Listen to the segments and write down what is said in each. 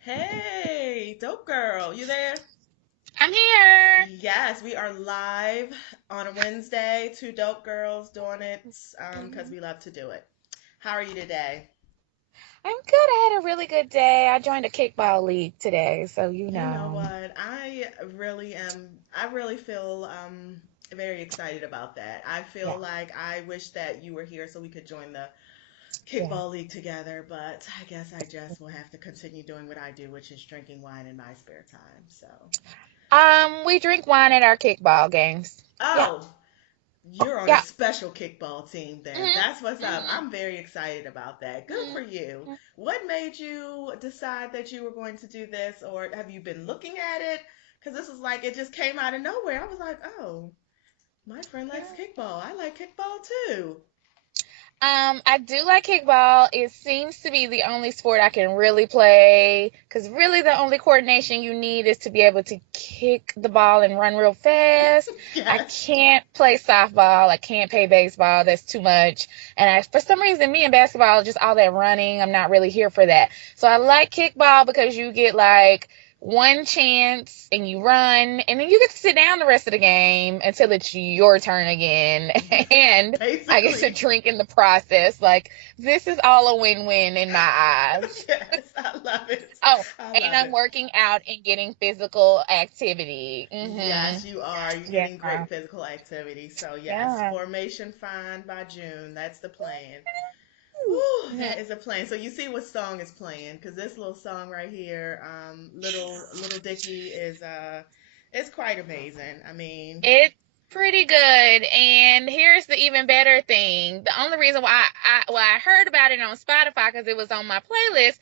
Hey, dope girl, you there? I'm here. Yes, we are live on a Wednesday. Two dope girls doing it because Mhm. we love to do it. How are you today? I'm good. I had a really good day. I joined a kickball league today, so you You know know. what? I really feel very excited about that. I Yeah, feel like I wish that you were here so we could join the yeah. kickball league together, but I guess I just will have to continue doing what I do, which is drinking wine in my spare time. So, We drink wine at our kickball games. Yeah, oh, you're on a yeah. special kickball team then. Mhm, That's what's up. mhm, I'm very excited about that. Good for you. mhm. What made you decide that you were going to do this, or have you been looking at it? Because this is like, it just came out of nowhere. I was like, oh, my friend likes Yeah. kickball. I like kickball too. I do like kickball. It seems to be the only sport I can really play because really the only coordination you need is to be able to kick the ball and run real fast. I Yes. can't play softball. I can't play baseball. That's too much. And for some reason, me and basketball, just all that running, I'm not really here for that. So I like kickball because you get like one chance and you run and then you get to sit down the rest of the game until it's your turn again. And I get to Basically. drink in the process. Like, this is all a win-win in my eyes. Yes, I love it. Oh, I and love I'm it. working out and getting physical activity. Yes, you are. You're Yeah. getting great physical activity. So, yes, Yeah. formation fine by June. That's the plan. Whew, Yeah. that is a plan. So you see what song is playing, because this little song right here, Little Dicky is quite amazing. I mean, It's pretty good. And here's the even better thing. The only reason why I heard about it on Spotify because it was on my playlist,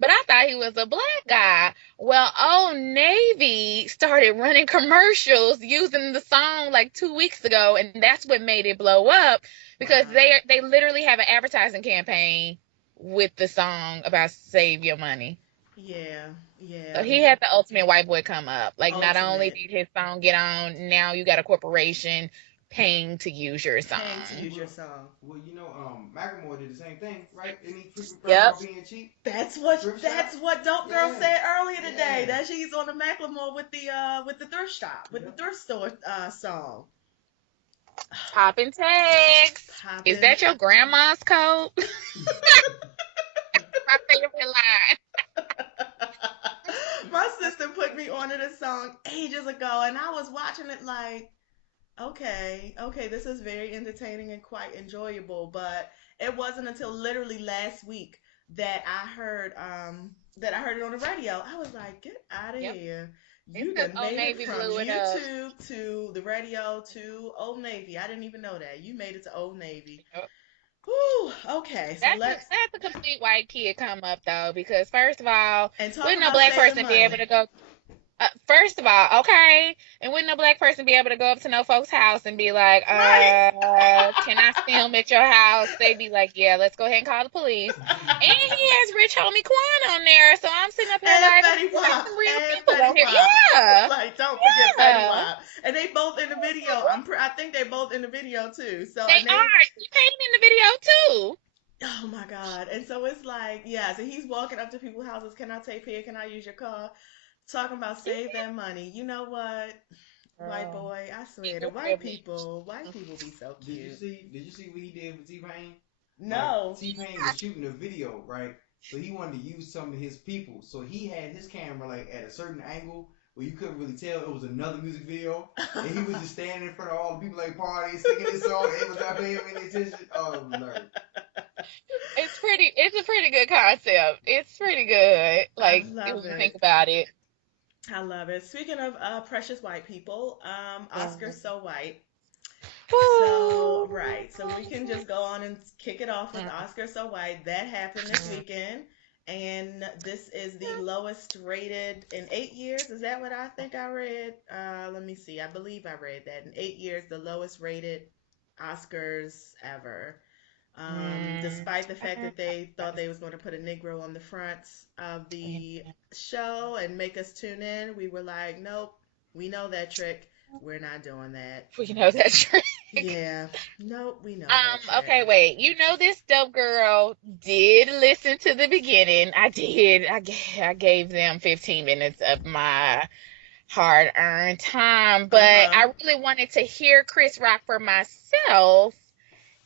but I thought he was a black guy. Well, Old Navy started running commercials using the song like 2 weeks ago, and that's what made it blow up because wow. they literally have an advertising campaign with the song about save your money. Yeah, So yeah. he had the ultimate white boy come up. Like, not only Ultimate did his song get on, now you got a corporation paying to use your paying to song. use your song. Macklemore did the same thing, right? And he frequent rap Yep. about being cheap, That's the what thrift that's shop. what Dope Girl Yeah, said earlier today. yeah, That she's on the Macklemore with the thrift shop, with the yep. thrift store song. Popping tags. Is Poppin'. that your grandma's coat? My favorite line. My sister put me onto this song ages ago, and I was watching it like, okay, this is very entertaining and quite enjoyable. But it wasn't until literally last week that I heard it on the radio. I was like, get out of Yep. here. It You says done Old made it Navy from blew it up. YouTube to the radio to Old Navy. I didn't even know that. You made it to Old Navy. Yep. Whew, okay, so let's That's a complete white kid come up though, because first of all, and talk wouldn't a about black saving person be able money. to go first of all, okay, and wouldn't a black person be able to go up to no folks' house and be like, Right. can I film at your house? They'd be like, yeah, let's go ahead and call the police. And he has Rich Homie Quan on there, so I'm sitting up here And like, Fetty we got Wap. some real And people on Fetty here. Wap. Yeah, Like, don't forget Fetty yeah, Wap. And they both in the video. I think they both in the video too. So they and they are. He painted in the video too. oh my God. And so it's like, yeah, so he's walking up to people's houses. Can I take here? Can I use your car? Talking about save that money. You know what? White Girl, boy, I swear, the people privilege. white people be so Did you cute. see? Did you see what he did with T Pain? Like No. T Pain was shooting a video, right? So he wanted to use some of his people. So he had his camera like at a certain angle where you couldn't really tell it was another music video, and he was just standing in front of all the people like partying, singing his song, and it was not paying him any attention. Oh Lord. It's a pretty good concept. It's pretty good. I Like, when love you think it. about it. I love it. Speaking of precious white people, Oscar's Mm. so white. So, Woo. right. So we can just go on and kick it off with Mm, Oscar So White. That happened this mm. weekend. And this is the lowest rated in 8 years. Is that what I think I read? Let me see. I believe I read that. In 8 years, the lowest rated Oscars ever. Mm. Despite the fact that they thought they was going to put a Negro on the front of the show and make us tune in, we were like, nope, we know that trick. We're not doing that. You know that trick. Yeah. Nope, we know that trick. Okay, wait. You know this dope girl did listen to the beginning. I did. I gave them 15 minutes of my hard-earned time, but Uh-huh. I really wanted to hear Chris Rock for myself,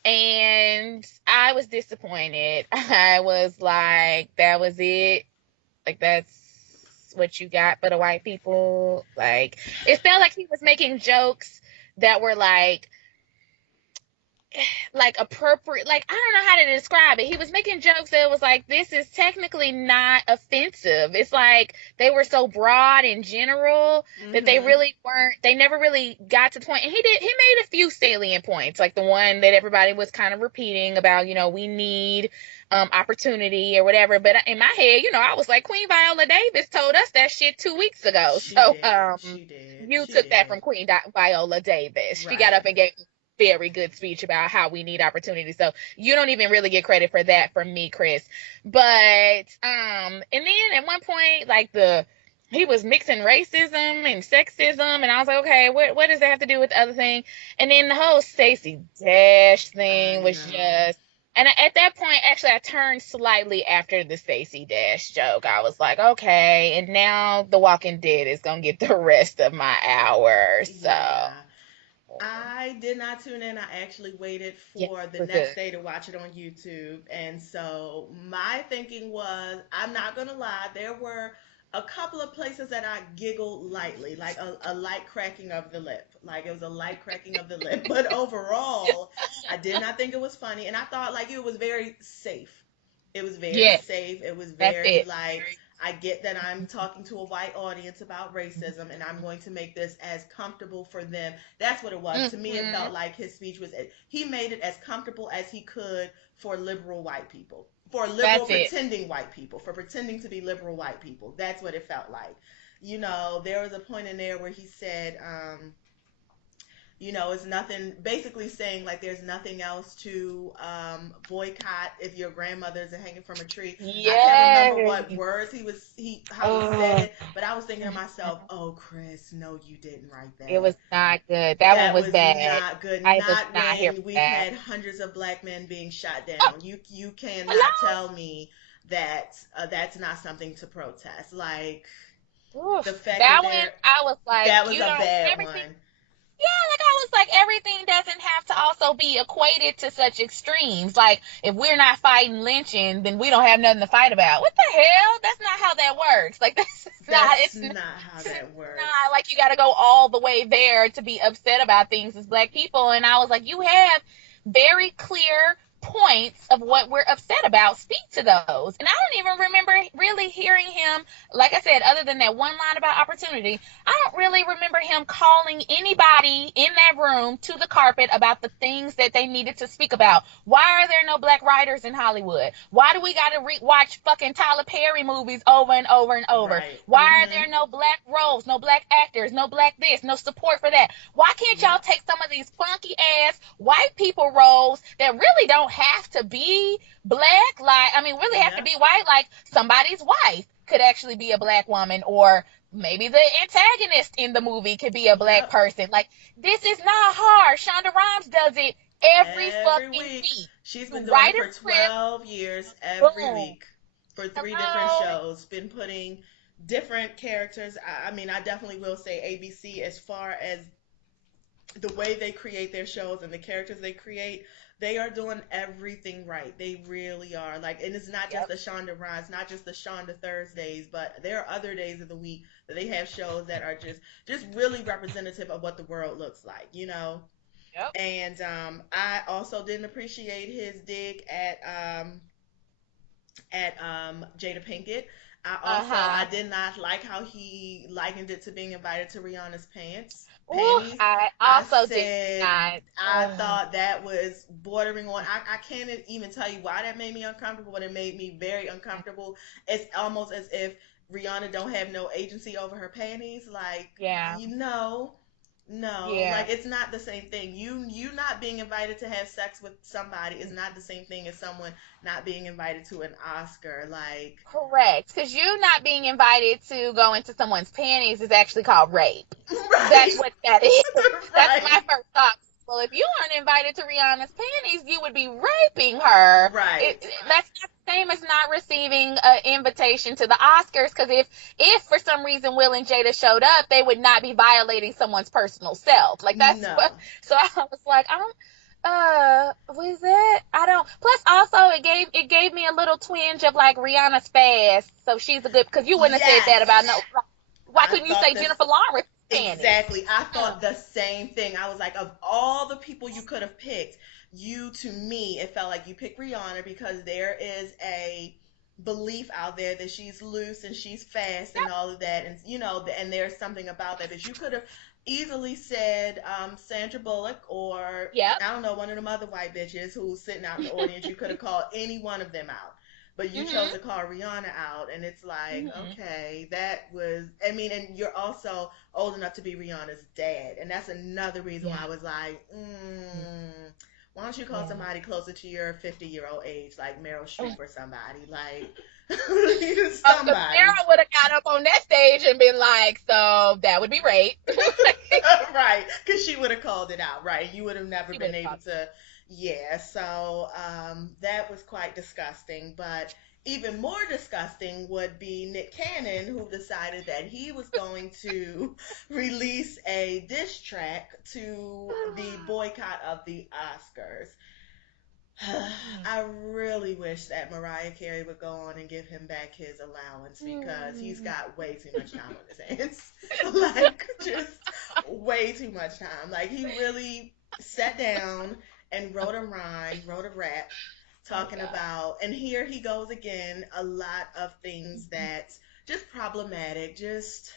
and I was disappointed. I was like, that was it. Like, that's what you got for the white people. Like, it felt like he was making jokes that were like appropriate, like I don't know how to describe it. He was making jokes that was like, this is technically not offensive. It's like they were so broad and general that they Mm-hmm. really weren't, they never really got to the point. And he made a few salient points, like the one that everybody was kind of repeating about, we need opportunity or whatever. But in my head, I was like, Queen Viola Davis told us that shit 2 weeks ago. She So did. She did. you She took that did. from Queen Viola Davis. She got Right. up and gave very good speech about how we need opportunity. So you don't even really get credit for that from me, Chris. But and then at one point, like he was mixing racism and sexism, and I was like, okay, what does that have to do with the other thing? And then the whole Stacey Dash thing I was know. just. And at that point, actually, I turned slightly after the Stacey Dash joke. I was like, okay, and now The Walking Dead is gonna get the rest of my hour. So Yeah. I did not tune in. I actually waited yeah, for the we're next good. day to watch it on YouTube. And so my thinking was, I'm not going to lie, there were a couple of places that I giggled lightly, like a light cracking of the lip. Like it was a light cracking of the lip. But overall, I did not think it was funny. And I thought like it was very safe. It was very Yes, safe. It was that's very it. like, I get that I'm talking to a white audience about racism and I'm going to make this as comfortable for them. That's what it was. To me, it Mm-hmm. felt like his speech was, he made it as comfortable as he could for liberal white people, for liberal That's it. pretending white people, for pretending to be liberal white people. That's what it felt like. There was a point in there where he said, it's nothing, basically saying like there's nothing else to boycott if your grandmothers are hanging from a tree. I can't remember Yes. what words how he said Oh, it, but I was thinking to myself, oh Chris, no, you didn't write it was that. not good. That one That was was bad. not good. I was Not not here when for we've that. had hundreds of black men being shot Oh, down. You cannot hello. tell me that that's not something to protest. Like the Oof. fact that That one, I was like, that was you a don't, bad everything. one. Yeah, like I was like, everything doesn't have to also be equated to such extremes. Like, if we're not fighting lynching, then we don't have nothing to fight about. What the hell? That's not how that works. Like, That's it's not how that works. not like you got to go all the way there to be upset about things as black people. And I was like, you have very clear points of what we're upset about. Speak to those. And I don't even remember really hearing him, like I said, other than that one line about opportunity, I don't really remember him calling anybody in that room to the carpet about the things that they needed to speak about. Why are there no black writers in Hollywood? Why do we got to watch fucking Tyler Perry movies over and over and over? Right. Why are Mm-hmm. there no black roles, no black actors, no black this, no support for that? Why can't y'all Yep. take some of these funky ass white people roles that really don't have to be black? Like, I mean, really have to Yep. be white. Like, somebody's wife could actually be a black woman, or maybe the antagonist in the movie could be a black Yep. person. Like, this is not hard. Shonda Rhimes does it every Every fucking week. week. She's been You doing write it a for script, 12 years, every boom. week, for three different Hello. shows. Been putting different characters. I mean, I definitely will say ABC, as far as the way they create their shows and the characters they create, they are doing everything right. They really are. Like, and it's not just Yep. the Shonda Rhimes, not just the Shonda Thursdays, but there are other days of the week that they have shows that are just really representative of what the world looks like, Yep. And I also didn't appreciate his dig at Jada Pinkett. I Uh-huh. did not like how he likened it to being invited to Rihanna's Ooh, panties. I I also did said not. I thought that was bordering on. I can't even tell you why that made me uncomfortable, but it made me very uncomfortable. It's almost as if Rihanna don't have no agency over her panties. Like, Yeah. you know, No, Yeah. like it's not the same thing. You not being invited to have sex with somebody is not the same thing as someone not being invited to an Oscar. Like, Correct. Because you not being invited to go into someone's panties is actually called rape. right, That's what that is. That's right, my first thought. Well, if you aren't invited to Rihanna's panties, you would be raping her. right. That's not the same as not receiving an invitation to the Oscars. Because if for some reason Will and Jada showed up, they would not be violating someone's personal self. Like that's No. what. So I was like, I don't. Was that? I don't. Plus, also, it gave me a little twinge of like Rihanna's fast, so she's a good. Because you wouldn't have said that Yes. about no. Why I couldn't you thought say this Jennifer Lawrence panties? exactly. I thought the same thing. I was like, of all the people you could have picked, to me, it felt like you picked Rihanna because there is a belief out there that she's loose and she's fast and all of that, and and there's something about that. But you could have easily said Sandra Bullock, or Yep. I don't know, one of them other white bitches who's sitting out in the audience. You could have called any one of them out. But you chose to call Rihanna out, and it's like, okay, that was, I mean, and you're also old enough to be Rihanna's dad, and that's another reason why I was like, why don't you call somebody closer to your 50-year-old age, like Meryl Streep or somebody, like somebody. Sarah would have got up on that stage and been like, so that would be rape. Right, because she would have called it out, right? You would have never She been would've able to, yeah. So that was quite disgusting. But even more disgusting would be Nick Cannon, who decided that he was going to release a diss track to the boycott of the Oscars. I really wish that Mariah Carey would go on and give him back his allowance because he's got way too much time on his hands. Like, just way too much time. Like, he really sat down and wrote a rhyme, wrote a rap talking about, and here he goes again, a lot of things that's just problematic, just...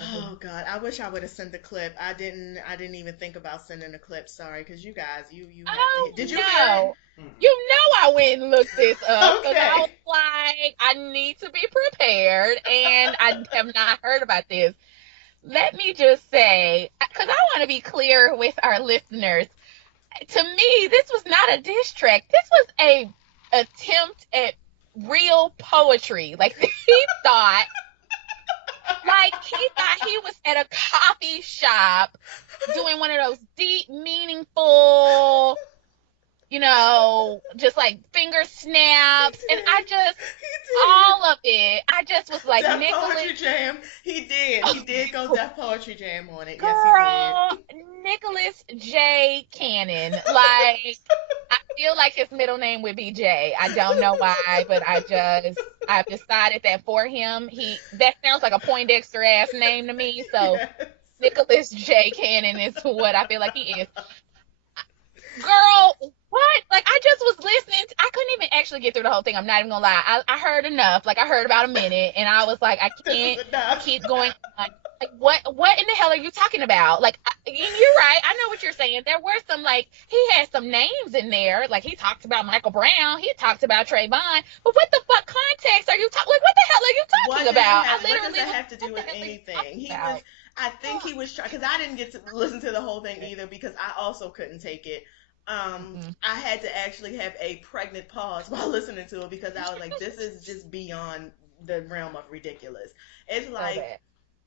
Oh God! I wish I would have sent the clip. I didn't even think about sending the clip. Sorry, because you guys, you have to. Did you hear it? You know I went and looked this up because Okay. I was like, I need to be prepared, and I have not heard about this. Let me just say, because I want to be clear with our listeners. To me, this was not a diss track. This was a attempt at real poetry. Like he thought he was at a coffee shop doing one of those deep, meaningful, just like finger snaps. And all of it, I just was like, Def Nicholas. Poetry Jam. He did go Def Poetry Jam on it. Girl, Yes, he did. Nicholas J. Cannon. Like, I feel like his middle name would be J. I don't know why, but I've decided that for him, that sounds like a Poindexter ass name to me. So Yes. Nicholas J. Cannon is what I feel like he is. Girl, what? Like, I just was listening. I couldn't even actually get through the whole thing. I'm not even gonna lie. I heard enough. Like, I heard about a minute, and I was like, I can't keep going on. Like, what in the hell are you talking about? Like, you're right. I know what you're saying. There were some, like, he had some names in there. Like, he talked about Michael Brown. He talked about Trayvon. But what the fuck context are you talking? Like, what the hell are you talking about? What does that have to do with anything? I think he was trying, because I didn't get to listen to the whole thing either, because I also couldn't take it. I had to actually have a pregnant pause while listening to it, because I was like, this is just beyond the realm of ridiculous. It's like,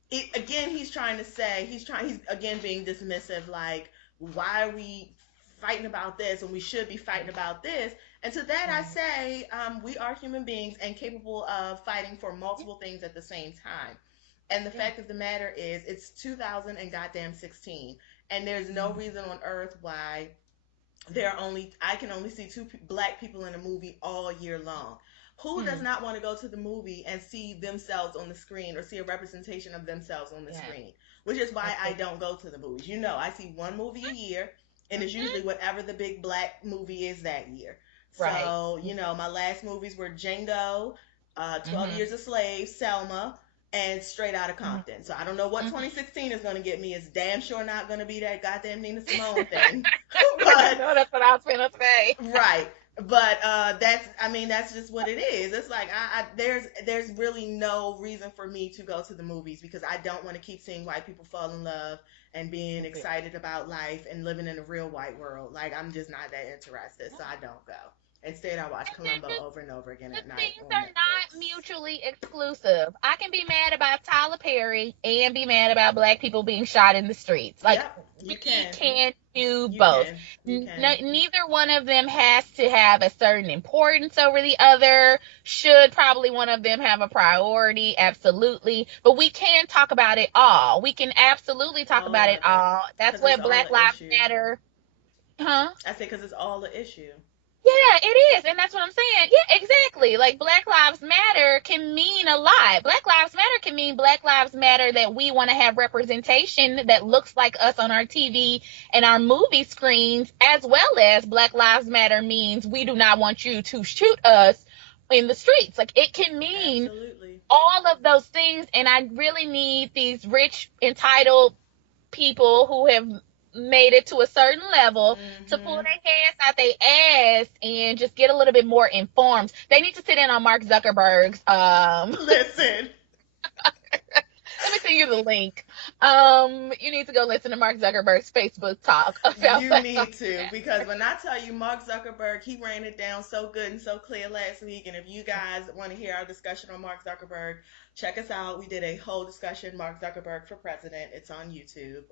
he's trying to say, he's again being dismissive, like, why are we fighting about this when we should be fighting about this? And to that I say, we are human beings and capable of fighting for multiple things at the same time. And the fact of the matter is, it's 2016, and there's no reason on earth why I can only see two black people in a movie all year long. Who does not want to go to the movie and see themselves on the screen, or see a representation of themselves on the screen? Which is why I don't go to the movies. I see one movie a year, and it's usually whatever the big black movie is that year. Right. So, my last movies were Django, 12 Years a Slave, Selma, and Straight Outta Compton. So I don't know what 2016 is going to get me. It's damn sure not going to be that goddamn Nina Simone thing. But no, that's what I was going to say. Right. But that's just what it is. It's like there's really no reason for me to go to the movies because I don't want to keep seeing white people fall in love and being excited about life and living in a real white world. Like I'm just not that interested, so I don't go. Instead, I watch Columbo over and over again The at night things on are not Netflix. mutually exclusive. I can be mad about Tyler Perry and be mad about black people being shot in the streets. Like, Yep, you we can. can't do You both. can. You can. Neither one of them has to have a certain importance over the other. Should probably one of them have a priority? Absolutely. But we can talk about it all. We can absolutely talk All about it of it. all. That's Because it's what all Black an Lives issue. Matter. Huh? I say because it's all an issue. Yeah, it is. And that's what I'm saying. Yeah, exactly. Like, Black Lives Matter can mean a lot. Black Lives Matter can mean Black Lives Matter that we want to have representation that looks like us on our TV and our movie screens, as well as Black Lives Matter means we do not want you to shoot us in the streets. Like, it can mean Absolutely. all of those things. And I really need these rich, entitled people who have made it to a certain level to pull Mm-hmm. their hands out their ass and just get a little bit more informed. They need to sit in on Mark Zuckerberg's Listen. let me send you the link. You need to go listen to Mark Zuckerberg's Facebook talk about You that. need to, because when I tell you Mark Zuckerberg, he ran it down so good and so clear last week. And if you guys want to hear our discussion on Mark Zuckerberg, check us out. We did a whole discussion, Mark Zuckerberg for president. It's on YouTube.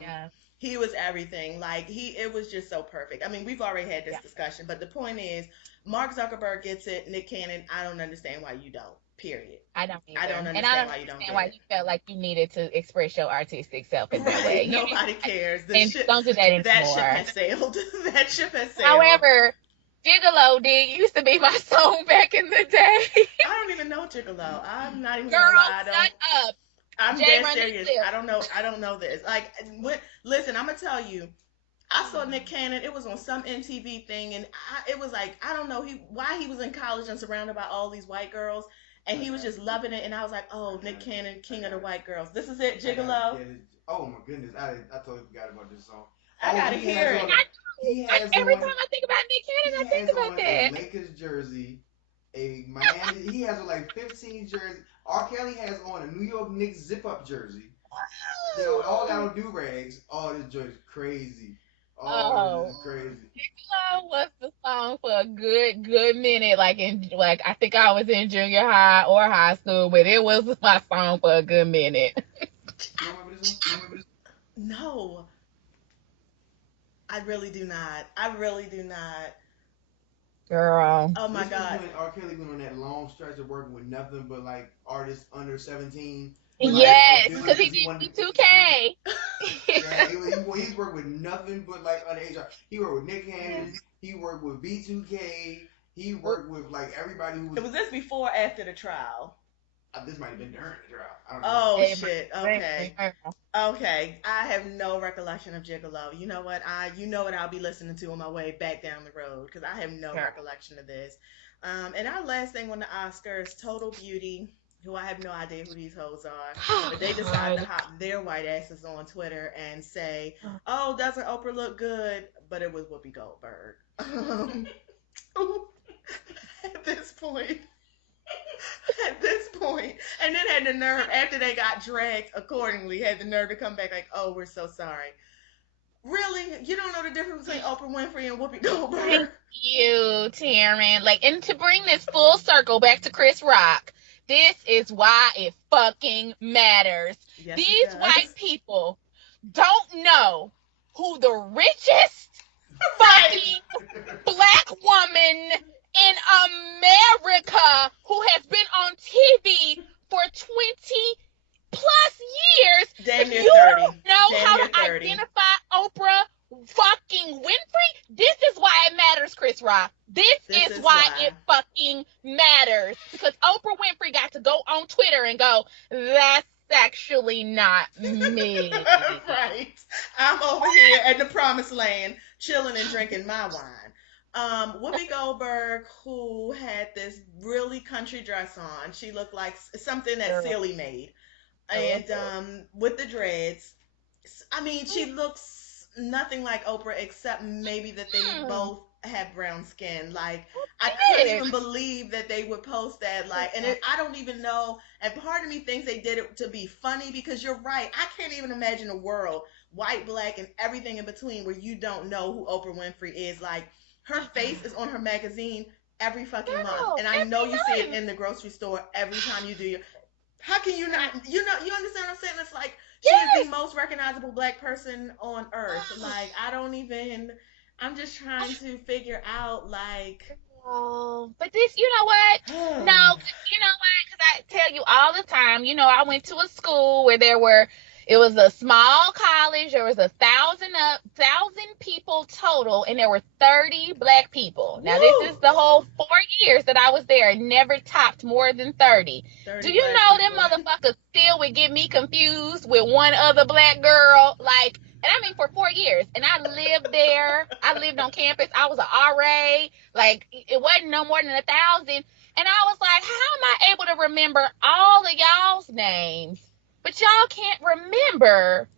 Yeah. He was everything. It was just so perfect. I mean, we've already had this Yeah. discussion, but the point is, Mark Zuckerberg gets it. Nick Cannon, I don't understand why you don't. Period. I don't I either. don't And I understand don't why you don't understand get why it. you felt like you needed to express your artistic self in that Right. way. Nobody cares. And don't do that That ship anymore. has sailed. That ship has sailed. However, Gigolo did used to be my song back in the day. I don't even know Gigolo. I'm not even Girl, gonna lie. I don't. shut up. I'm Jay dead run this serious. clip. I don't know. I don't know this. Listen, I'm gonna tell you. I saw Nick Cannon. It was on some MTV thing, and it was like I don't know why he was in college and surrounded by all these white girls, and he was just loving it. And I was like, oh, Nick Cannon, king of the white girls. This is it, Gigolo. Oh my goodness, I totally forgot about this song. I gotta hear it. Every time I think about Nick Cannon, I think about a that. Lakers jersey, a Miami. He has on like 15 jerseys. R. Kelly has on a New York Knicks zip-up jersey. They all got on do-rags. Oh, this joint's crazy. Oh, this is crazy. Gigolo was the song for a good minute. Like I think I was in junior high or high school, but it was my song for a good minute. You remember this one? No, I really do not. I really do not. Girl. Oh my This God. was when R. Kelly went on that long stretch of working with nothing but like artists under 17. Yes, because he did B2K. Yeah, he worked with nothing but like underage. He worked with Nick Cannon. He worked with B2K. He worked with like everybody who was. Was this before or after the trial? This might have been during the trial. I don't know. Oh shit. Okay. Okay. I have no recollection of Gigolo. You know what? I'll be listening to on my way back down the road because I have no recollection of this. And our last thing on the Oscars, Total Beauty, who I have no idea who these hoes are, but they decided to hop their white asses on Twitter and say, "Oh, doesn't Oprah look good?" But it was Whoopi Goldberg. At this point, and then had the nerve after they got dragged accordingly, had the nerve to come back like, "Oh, we're so sorry." Really, you don't know the difference between Oprah Winfrey and Whoopi Goldberg? Thank you, Taryn. And to bring this full circle back to Chris Rock, this is why it fucking matters. Yes, These white people don't know who the richest fucking black woman in America who has been on TV for 20 plus years. Damn near you 30. Don't know Damn how near to 30. identify Oprah fucking Winfrey? This is why it matters, Chris Rock. This is why it fucking matters. Because Oprah Winfrey got to go on Twitter and go, "That's actually not me." Right. I'm over here at the promised land chilling and drinking my wine. Whoopi Goldberg, who had this really country dress on. She looked like something that Silly made. And with the dreads. I mean, she looks nothing like Oprah except maybe that they both had brown skin. Like, I couldn't Yes. even believe that they would post that. Like, and I don't even know. And part of me thinks they did it to be funny, because you're right. I can't even imagine a world, white, black, and everything in between, where you don't know who Oprah Winfrey is. Like, her face is on her magazine every fucking month, Girl, and I know every you see it month. in the grocery store every time you do your. How can you not? You understand what I'm saying? It's like she is Yes. the most recognizable black person on earth. Like, I don't even. I'm just trying to figure out, like. Oh, but this, you know what? No, 'cause you know what? Because I tell you all the time, I went to a school where it was a small college. There was 1,000 people total, and there were 30 black people. Now, this is Woo! the whole 4 years that I was there. It never topped more than 30. 30 Do you black know them people. motherfuckers still would get me confused with one other black girl? Like, and I mean for 4 years. And I lived there. I lived on campus. I was an RA. Like, it wasn't no more than 1,000. And I was like, how am I able to remember all of y'all's names, but y'all can't remember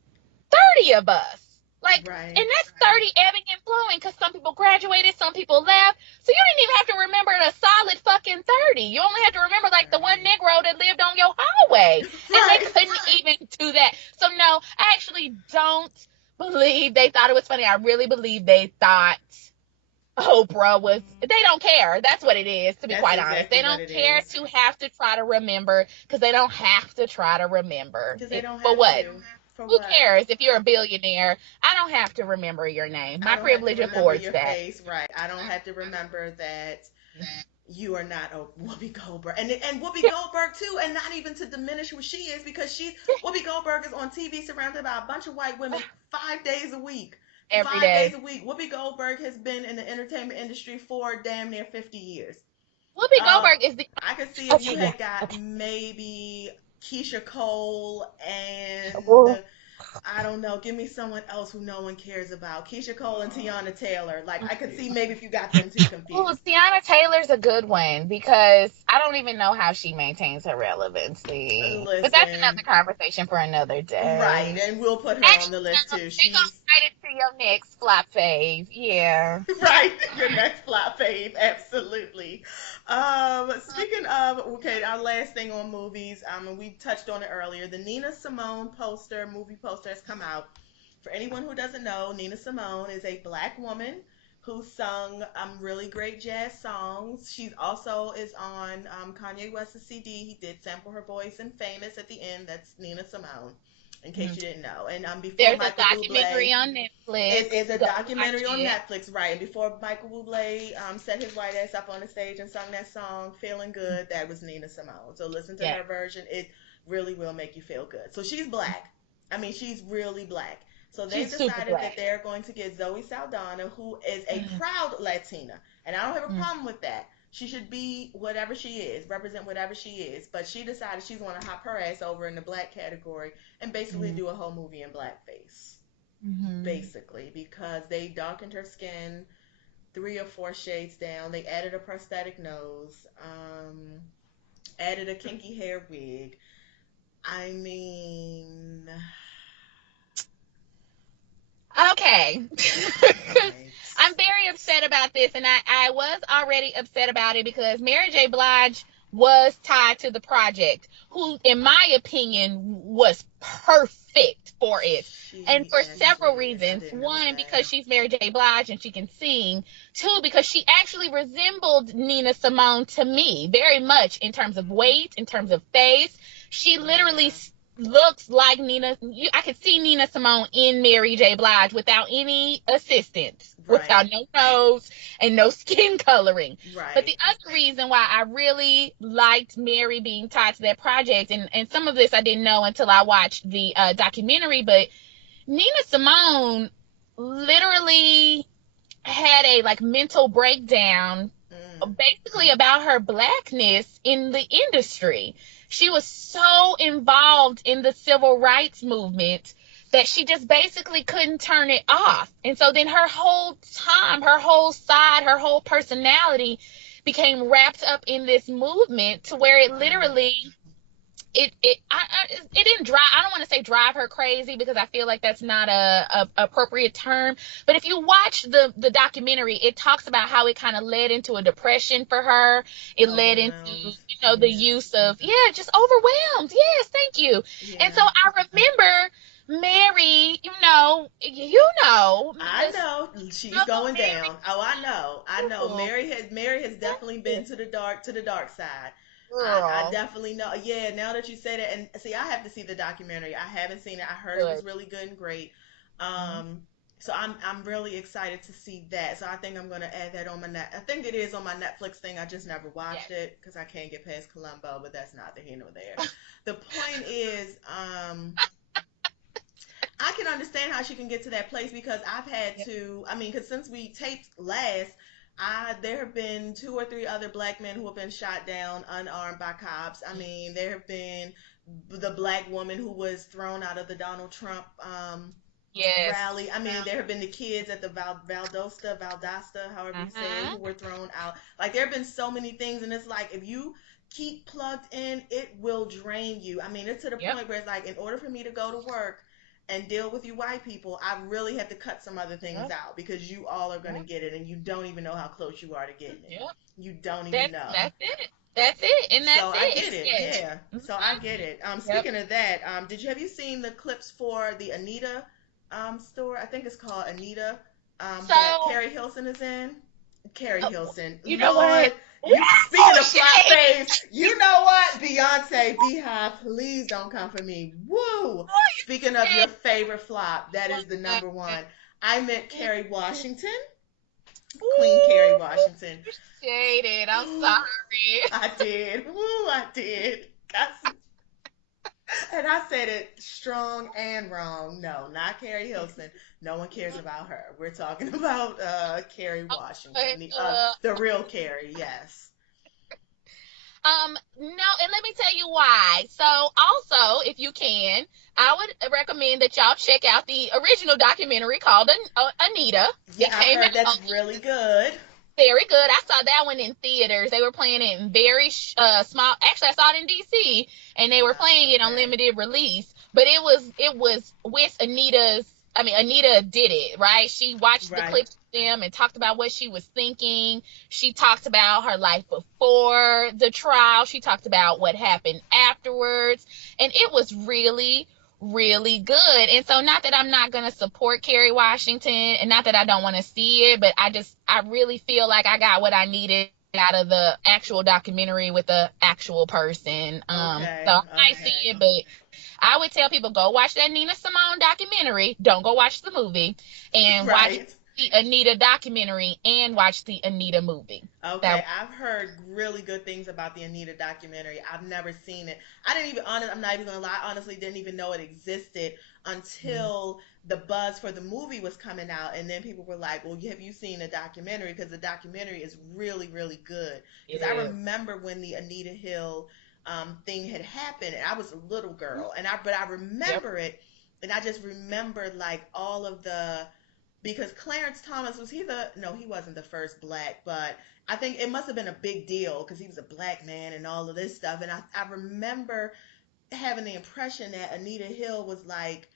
30 of us? Like, Right. and that's 30 ebbing and flowing, because some people graduated, some people left. So you didn't even have to remember a solid fucking 30. You only had to remember, like, the one Negro that lived on your hallway. And they couldn't even do that. So, no, I actually don't believe they thought it was funny. I really believe they thought Oprah was. They don't care. That's what it is, to be That's quite honest. exactly They what don't it care is. to have to try to remember, because they don't have to try to remember. Because they don't For have what? to. For Who what? cares if you're a billionaire? I don't have to remember your name. I My don't have to privilege remember affords your that. face, right? I don't have to remember that you are not Whoopi Goldberg, and Whoopi Goldberg too, and not even to diminish who she is, because Whoopi Goldberg is on TV surrounded by a bunch of white women 5 days a week. Every 5 days day. a week. Whoopi Goldberg has been in the entertainment industry for damn near 50 years. Whoopi Goldberg is the. I could see if you Okay, yeah. had got Okay. maybe Keisha Cole Well, and I don't know, give me someone else who no one cares about. Keisha Cole and Tiana Taylor. Like, I could see maybe if you got them two oh, confused. Tiana Taylor's a good one, because I don't even know how she maintains her relevancy. But that's another Listen, conversation for another right, day. and we'll put her on Actually, the list too. they go She's right into your next flop fave. Yeah. right. Your next flop fave, absolutely. Speaking of, okay, our last thing on movies, and we touched on it earlier. The Nina Simone movie poster has come out. For anyone who doesn't know, Nina Simone is a black woman who sung really great jazz songs. She also is on Kanye West's CD. He did sample her voice in "Famous" at the end. That's Nina Simone, in case Mhm. you didn't know. And before There's a Michael documentary Bublé, on Netflix. it is a Go watch documentary on it. Netflix, right? And before Michael Bublé set his white ass up on the stage and sung that song, "Feeling Good," that was Nina Simone. So listen to Yeah. her version; it really will make you feel good. So she's black. I mean, she's really black. So they've She's super decided that black. they're going to get Zoe Saldana, who is a Mm, proud Latina, and I don't have a mm, problem with that. She should be whatever she is, represent whatever she is. But she decided she's going to hop her ass over in the black category and basically mm, do a whole movie in blackface, mhm. basically, because they darkened her skin 3 or 4 shades down. They added a prosthetic nose, added a kinky hair wig. I mean, Okay. right. I'm very upset about this, and I was already upset about it because Mary J. Blige was tied to the project, who, in my opinion, was perfect for it. And She for several actually is. I reasons. didn't know One, that. because she's Mary J. Blige and she can sing. Two, because she actually resembled Nina Simone to me very much in terms of weight, in terms of face. She literally Yeah. looks like Nina. I could see Nina Simone in Mary J. Blige without any assistance, Right. without no nose and no skin coloring. But Right. the other reason why I really liked Mary being tied to that project, and some of this I didn't know until I watched the documentary, but Nina Simone literally had a like mental breakdown Mm. basically about her blackness in the industry. She was so involved in the civil rights movement that she just basically couldn't turn it off. And so then her whole time, her whole side, her whole personality became wrapped up in this movement to where it Wow. literally it didn't drive. I don't want to say drive her crazy because I feel like that's not a appropriate term. But if you watch the documentary, it talks about how it kind of led into a depression for her. It led into Overwhelmed. the Yeah. use of just overwhelmed. Yes, thank you. And so Yeah. I remember Mary. I Miss know she's Snuggle going Mary. down. Oh, I know. I know. Ooh, Mary has definitely been to the dark side. I girl, definitely know. Yeah, now that you say that, and see, I have to see the documentary. I haven't seen it. I heard it was good. really good and great. Mhm. Um, so I'm really excited to see that. So I think I'm gonna add that on my net. I think it is on my Netflix thing. I just never Yes. watched it because I can't get past Columbo. But that's neither here nor there. The point is, I can understand how she can get to that place because I've had Yep. to. I mean, because since we taped last, there have been two or three other black men who have been shot down unarmed by cops. I mean, there have been the black woman who was thrown out of the Donald Trump Yes. rally. I mean, there have been the kids at the Valdosta, however you say it, Mhm. who were thrown out. Like there have been so many things, and it's like if you keep plugged in, it will drain you. I mean, it's to the Yep. point where it's like, in order for me to go to work and deal with you white people, I really have to cut some other things Yep. out because you all are going to Yep. get it, and you don't even know how close you are to getting it. Yep. You don't even That's know. that's it. That's it, and So that's I it. get It's it, yes. yeah. So I Mhm. get it. Yep. Speaking of that, have you seen the clips for the Anita store? I think it's called Anita, that So, Carrie Hilson is in. Carrie uh, Hilson, you know what? Lord, you speaking Oh, of flop shade. faves, you know what? Beyonce, Beehive, please don't come for me. Woo! Oh, Speaking of shade. your favorite flop, that is the Uh, number one. I meant Kerry Washington, Queen Kerry Ooh, Washington. shaded. I'm sorry. I did. Woo, I did. And I said it strong and wrong. No, not Carrie Hilson. No one cares about her. We're talking about Kerry But, Washington, the real Carrie. Yes. no, and let me tell you why. So, also, if you can, I would recommend that y'all check out the original documentary called Anita. Yeah, It I've came heard out that's really good. very good. I saw that one in theaters. They were playing it in very small. Actually, I saw it in DC, and they were Wow. playing it on Okay. limited release. But it was with Anita's. I mean, Anita did it right. She watched the Right. clips of them and talked about what she was thinking. She talked about her life before the trial. She talked about what happened afterwards, and it was really good. And so, not that I'm not going to support Kerry Washington, and not that I don't want to see it, but I really feel like I got what I needed out of the actual documentary with the actual person. So Okay. I might see Okay. it, but I would tell people go watch that Nina Simone documentary. Don't go watch the movie, and watch Right. the Anita documentary and watch the Anita movie. Okay, That I've heard really good things about the Anita documentary. I've never seen it. I didn't even honest. I'm not even gonna lie. I honestly didn't even know it existed until the buzz for the movie was coming out, and then people were like, "Well, have you seen the documentary? Because the documentary is really good." it Because I is. remember when the Anita Hill thing had happened, and I was a little girl, but I Yep. remember it, and I just remembered like all of the because Clarence Thomas was he the no he wasn't the first black, but I think it must have been a big deal because he was a black man and all of this stuff. And I remember having the impression that Anita Hill was like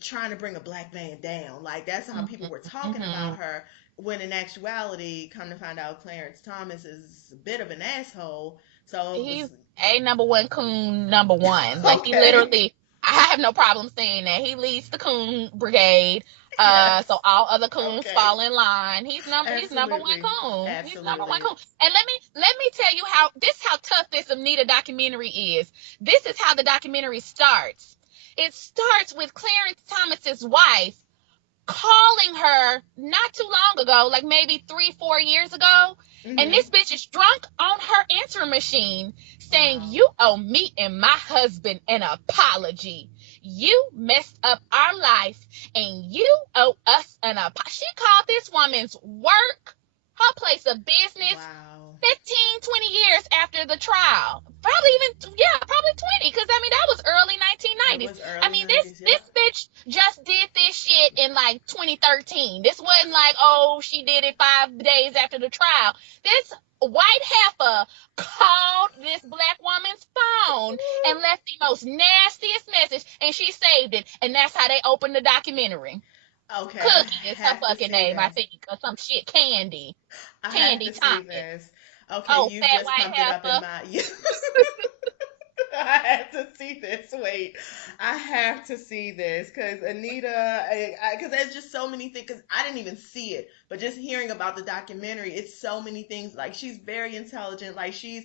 trying to bring a black man down. Like that's how people were talking about Hmm. her. When in actuality, come to find out, Clarence Thomas is a bit of an asshole. So it He's was a number one coon number one. Like he okay. literally, I have no problem saying that. He leads the coon brigade. So Yes. all other coons Okay. fall in line. He's number one Absolutely. coon. He's number one Absolutely. coon. And let me tell you how tough this Anita documentary is. This is how the documentary starts. It starts with Clarence Thomas's wife calling her not too long ago, like maybe 3, 4 years ago. And Mhm. this bitch is drunk on her answering machine saying, Wow. "You owe me and my husband an apology. You messed up our life and you owe us an apology." She called this woman's work, her place of business, Wow. 15, 20 years after the trial. Probably even, yeah, probably 20. Because, I mean, that was early It 1990s. was I early mean, 90s. this Yep. bitch just did this shit in like 2013. This wasn't like, oh, she did it 5 days after the trial. This white heifer called this black woman's phone and left the most nastiest message, and she saved it, and that's how they opened the documentary. Okay, I Cookie is her have to fucking see name, I this. think, or some shit. Candy, I have Candy to see Thomas. this. Okay, Oh, you fat just white pumped it up in heifer. my. I have to see this. Wait, I have to see this because Anita, because there's just so many things. Because I didn't even see it, but just hearing about the documentary, it's so many things. Like she's very intelligent. Like she's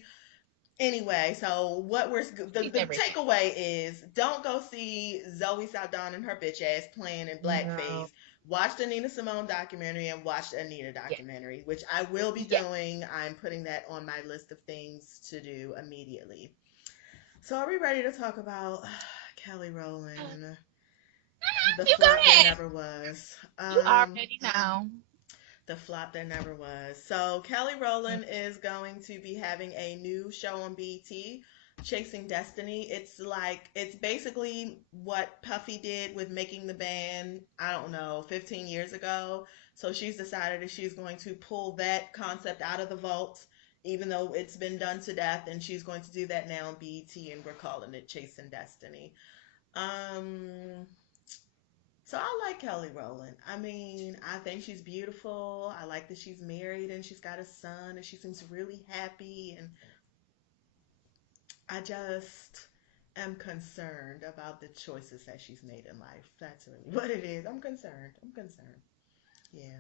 anyway. So what we're She's the everything. takeaway is don't go see Zoe Saldana and her bitch ass playing in blackface. No. Watch the Nina Simone documentary and watch the Anita Yeah. documentary, which I will be Yeah. doing. I'm putting that on my list of things to do immediately. So are we ready to talk about Kelly Rowland, the You go flop that ahead. never was? You already know. The flop that never was. So Kelly Rowland is going to be having a new show on BET, Chasing Destiny. It's basically what Puffy did with making the band, I don't know, 15 years ago. So she's decided that she's going to pull that concept out of the vault, even though it's been done to death, and she's going to do that now on BET, and we're calling it Chasing Destiny. Um, so I like Kelly Rowland. I mean, I think she's beautiful. I like that she's married and she's got a son and she seems really happy. And I just am concerned about the choices that she's made in life. That's really what it is. I'm concerned. I'm concerned. Yeah.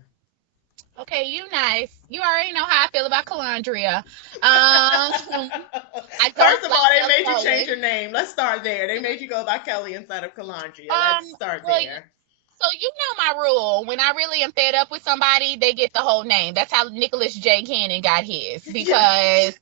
Okay, you nice. You already know how I feel about Calandria. I First don't of like all, they Kelly made you change Rowland. your name. Let's start there. They made you go by Kelly instead of Calandria. Let's Um, start well, there. so you know my rule. When I really am fed up with somebody, they get the whole name. That's how Nicholas J. Cannon got his. Yeah. Because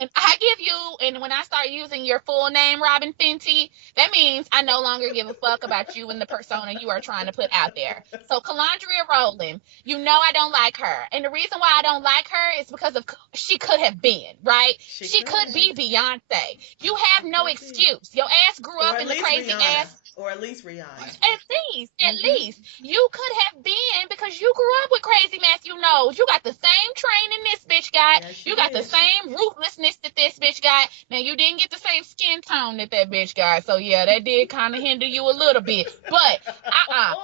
and I give you, and when I start using your full name, Robin Fenty, that means I no longer give a fuck about you and the persona you are trying to put out there. So, Calandria Rowland, you know I don't like her. And the reason why I don't like her is because of she could have been, right? She She could could have. be Beyonce. You have She no could be. excuse. Your ass grew Or up at in the least crazy Rihanna. ass. Or at least Rihanna. At Hmm. least, you could have been because you grew up with crazy Matthew Knowles. You got the same training this bitch got. Yes, she You got the did. same ruthlessness that this bitch got. Now, you didn't get the same skin tone that that bitch got. So, yeah, that did kind of hinder you a little bit. But, I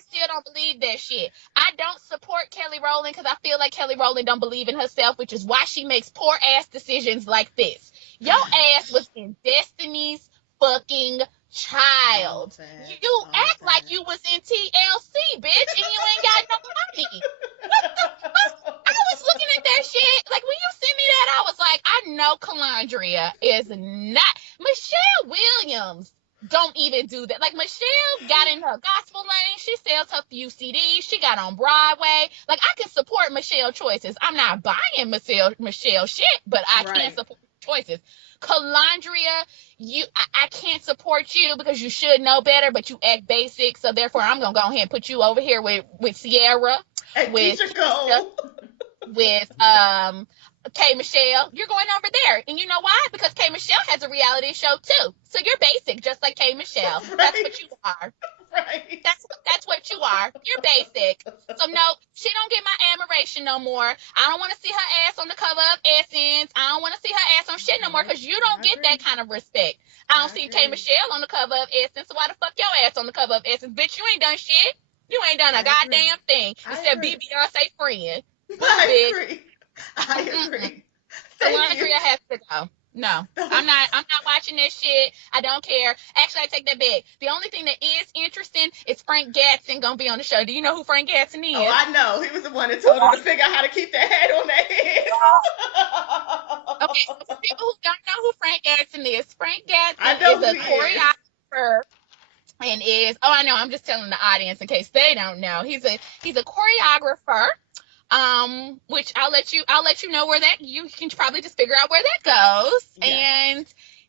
still don't believe that shit. I don't support Kelly Rowland because I feel like Kelly Rowland don't believe in herself, which is why she makes poor ass decisions like this. Your ass was in Destiny's fucking All child. facts. You All act like you facts. was in TLC, bitch, and you ain't got no money. What the fuck? I was looking at that shit. Like, when you sent me that, I was like, I know Calandria is not. Michelle Williams don't even do that. Like, Michelle got in her gospel lane. She sells her few CDs. She got on Broadway. Like, I can support Michelle choices. I'm not buying Michelle shit, but I can Right. support choices. Calandria, I can't support you because you should know better, but you act basic. So therefore, I'm gonna go ahead and put you over here with Sierra, And with Keisha Keisha, Cole. with K Michelle. You're going over there, and you know why? Because K Michelle has a reality show too. So you're basic, just like K Michelle. That's Right. what you are. Right. That's what you are. You're basic. So no, she don't get my admiration no more. I don't want to see her ass on the cover of Essence. I don't want to see her ass on shit no more Nope. because you don't I get that agree. kind of respect. I don't I see K agree. Michelle on the cover of Essence. So why the fuck your ass on the cover of Essence? Bitch, you ain't done shit. You ain't done a I agree. goddamn thing I except be agree. Beyonce friend. Boo, I bitch. agree. I Mm-mm. agree. Thank you. Calandria has to go. No, I'm not watching this shit. I don't care. Actually, I take that back. The only thing that is interesting is Frank Gatson gonna be on the show. Do you know who Frank Gatson Oh, is? I know. He was the one that told her to figure out how to keep that head on their head. Okay, so for people who don't know who Frank Gatson is, Frank I Gatson know is who a he is. choreographer and is I know, I'm just telling the audience in case they don't know. He's a choreographer. Which I'll let you know where that you can probably just figure out where that goes. Yes. And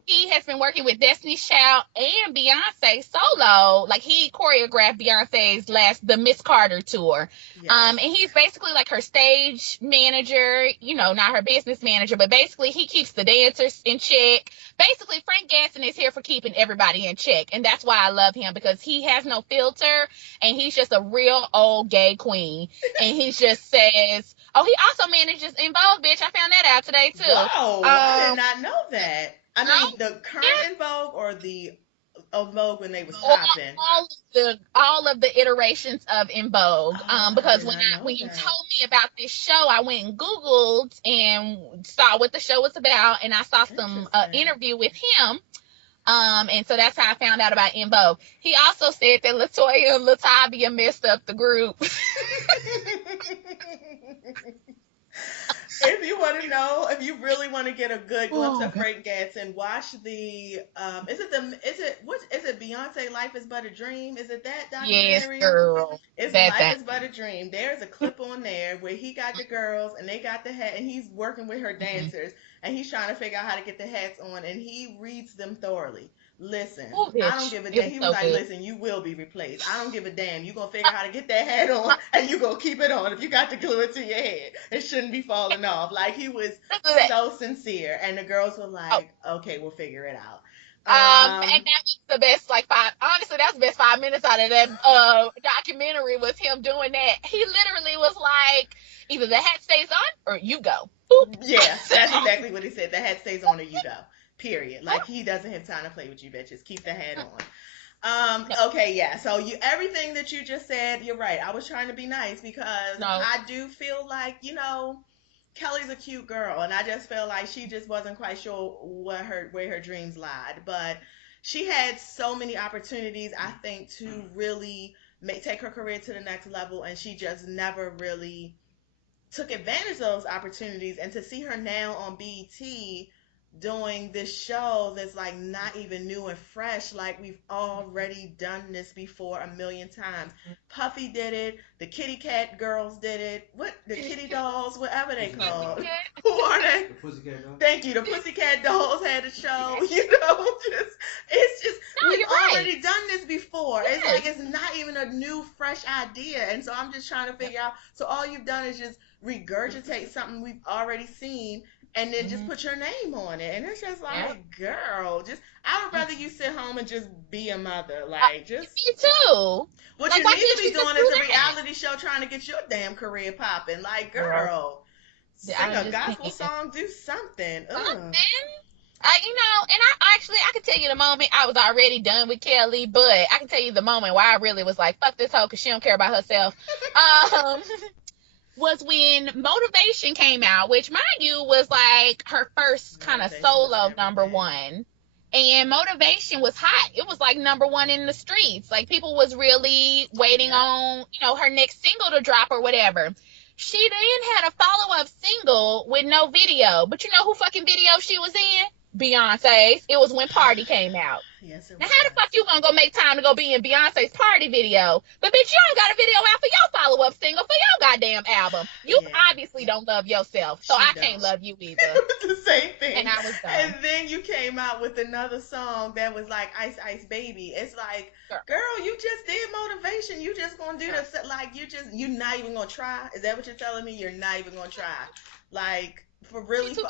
he has been working with Destiny's Child and Beyonce solo. Like, he choreographed Beyonce's the Miss Carter tour. Yes. And he's basically like her stage manager, not her business manager, but basically he keeps the dancers in check. Basically, Frank Gatson is here for keeping everybody in check. And that's why I love him, because he has no filter and he's just a real old gay queen. And he just says, oh, he also manages In Vogue, bitch. I found that out today too. Whoa, I did not know that. I Oh, mean, the current yeah. In Vogue or the of Vogue when they was All, popping. all of the iterations of In Vogue. Oh, I Because did not know when you that. told me about this show, I went and Googled and saw what the show was about, and I saw some Interesting. interview with him. And so that's how I found out about In Vogue. He also said that Latoya and Latavia messed up the group. If you want to know, if you really want to get a good glimpse Oh, of Frank Gatson, watch the what is it Beyonce Life is But a Dream? Is it that yes, documentary? girl. It's That Life thing. is But a Dream. There's a clip on there where he got the girls and they got the hat and he's working with her Mm-hmm. dancers and he's trying to figure out how to get the hats on and he reads them thoroughly. Listen, Oh, I don't bitch. give a It damn. was He was so like, good. listen, you will be replaced. I don't give a damn. You gonna figure out how to get that hat on and you gonna keep it on. If you got to glue it to your head, it shouldn't be falling off. Like he was so sincere and the girls were Oh, like, okay, we'll figure it out. and that was the best, like, honestly, that's the best 5 minutes out of that documentary was him doing that. He literally was like, either the hat stays on or you go. Boop. Yeah, that's exactly what he said. The hat stays on or you go. Period. Like he doesn't have time to play with you bitches. Keep the hat on. No, Okay, yeah. So you everything that you just said, you're right. I was trying to be nice because no. I do feel like, Kelly's a cute girl and I just feel like she just wasn't quite sure where her dreams lied. But she had so many opportunities, I think, to really take her career to the next level and she just never really took advantage of those opportunities. And to see her now on BET doing this show that's like not even new and fresh, like we've already done this before a million times. Puffy did it, the kitty cat girls did it, what the kitty dolls, whatever they called. Who are they? The Pussycat Dolls. Thank you. The Pussycat Dolls had a show, it's just No, we've you're right. already done this before. It's Yes. like it's not even a new, fresh idea. And so I'm just trying to figure out. So all you've done is just regurgitate something we've already seen and then just Mm-hmm. put your name on it. And it's just Yeah. like, girl, just I would rather you sit home and just be a mother. Like just Me too. what Like, you why need to can't be you just doing do is a that? reality show trying to get your damn career popping. Like, Girl, girl, sing I a just gospel can't. song, do something. Something. Ugh. And I can tell you the moment I was already done with Kelly, but I can tell you the moment where I really was like, fuck this hoe because she don't care about herself. Um, was when Motivation came out, which, mind you, was like her first kind of Motivation was solo number everything. one. And Motivation was hot. It was like number one in the streets. Like people was really waiting Yep. on, her next single to drop or whatever. She then had a follow-up single with no video. But you know who fucking video she was in? Beyonce's. It was when Party came out. Yes, it Now, was. how the fuck you gonna go make time to go be in Beyonce's Party video? But bitch, you don't got a video out for your follow-up single for your goddamn album. You Yeah. obviously don't love yourself, so She I don't. can't love you either. It was the same thing. And I was done. And then you came out with another song that was like Ice Ice Baby. It's like, girl, you just did Motivation. You just gonna do this? Like you're not even gonna try? Is that what you're telling me? You're not even gonna try? Like for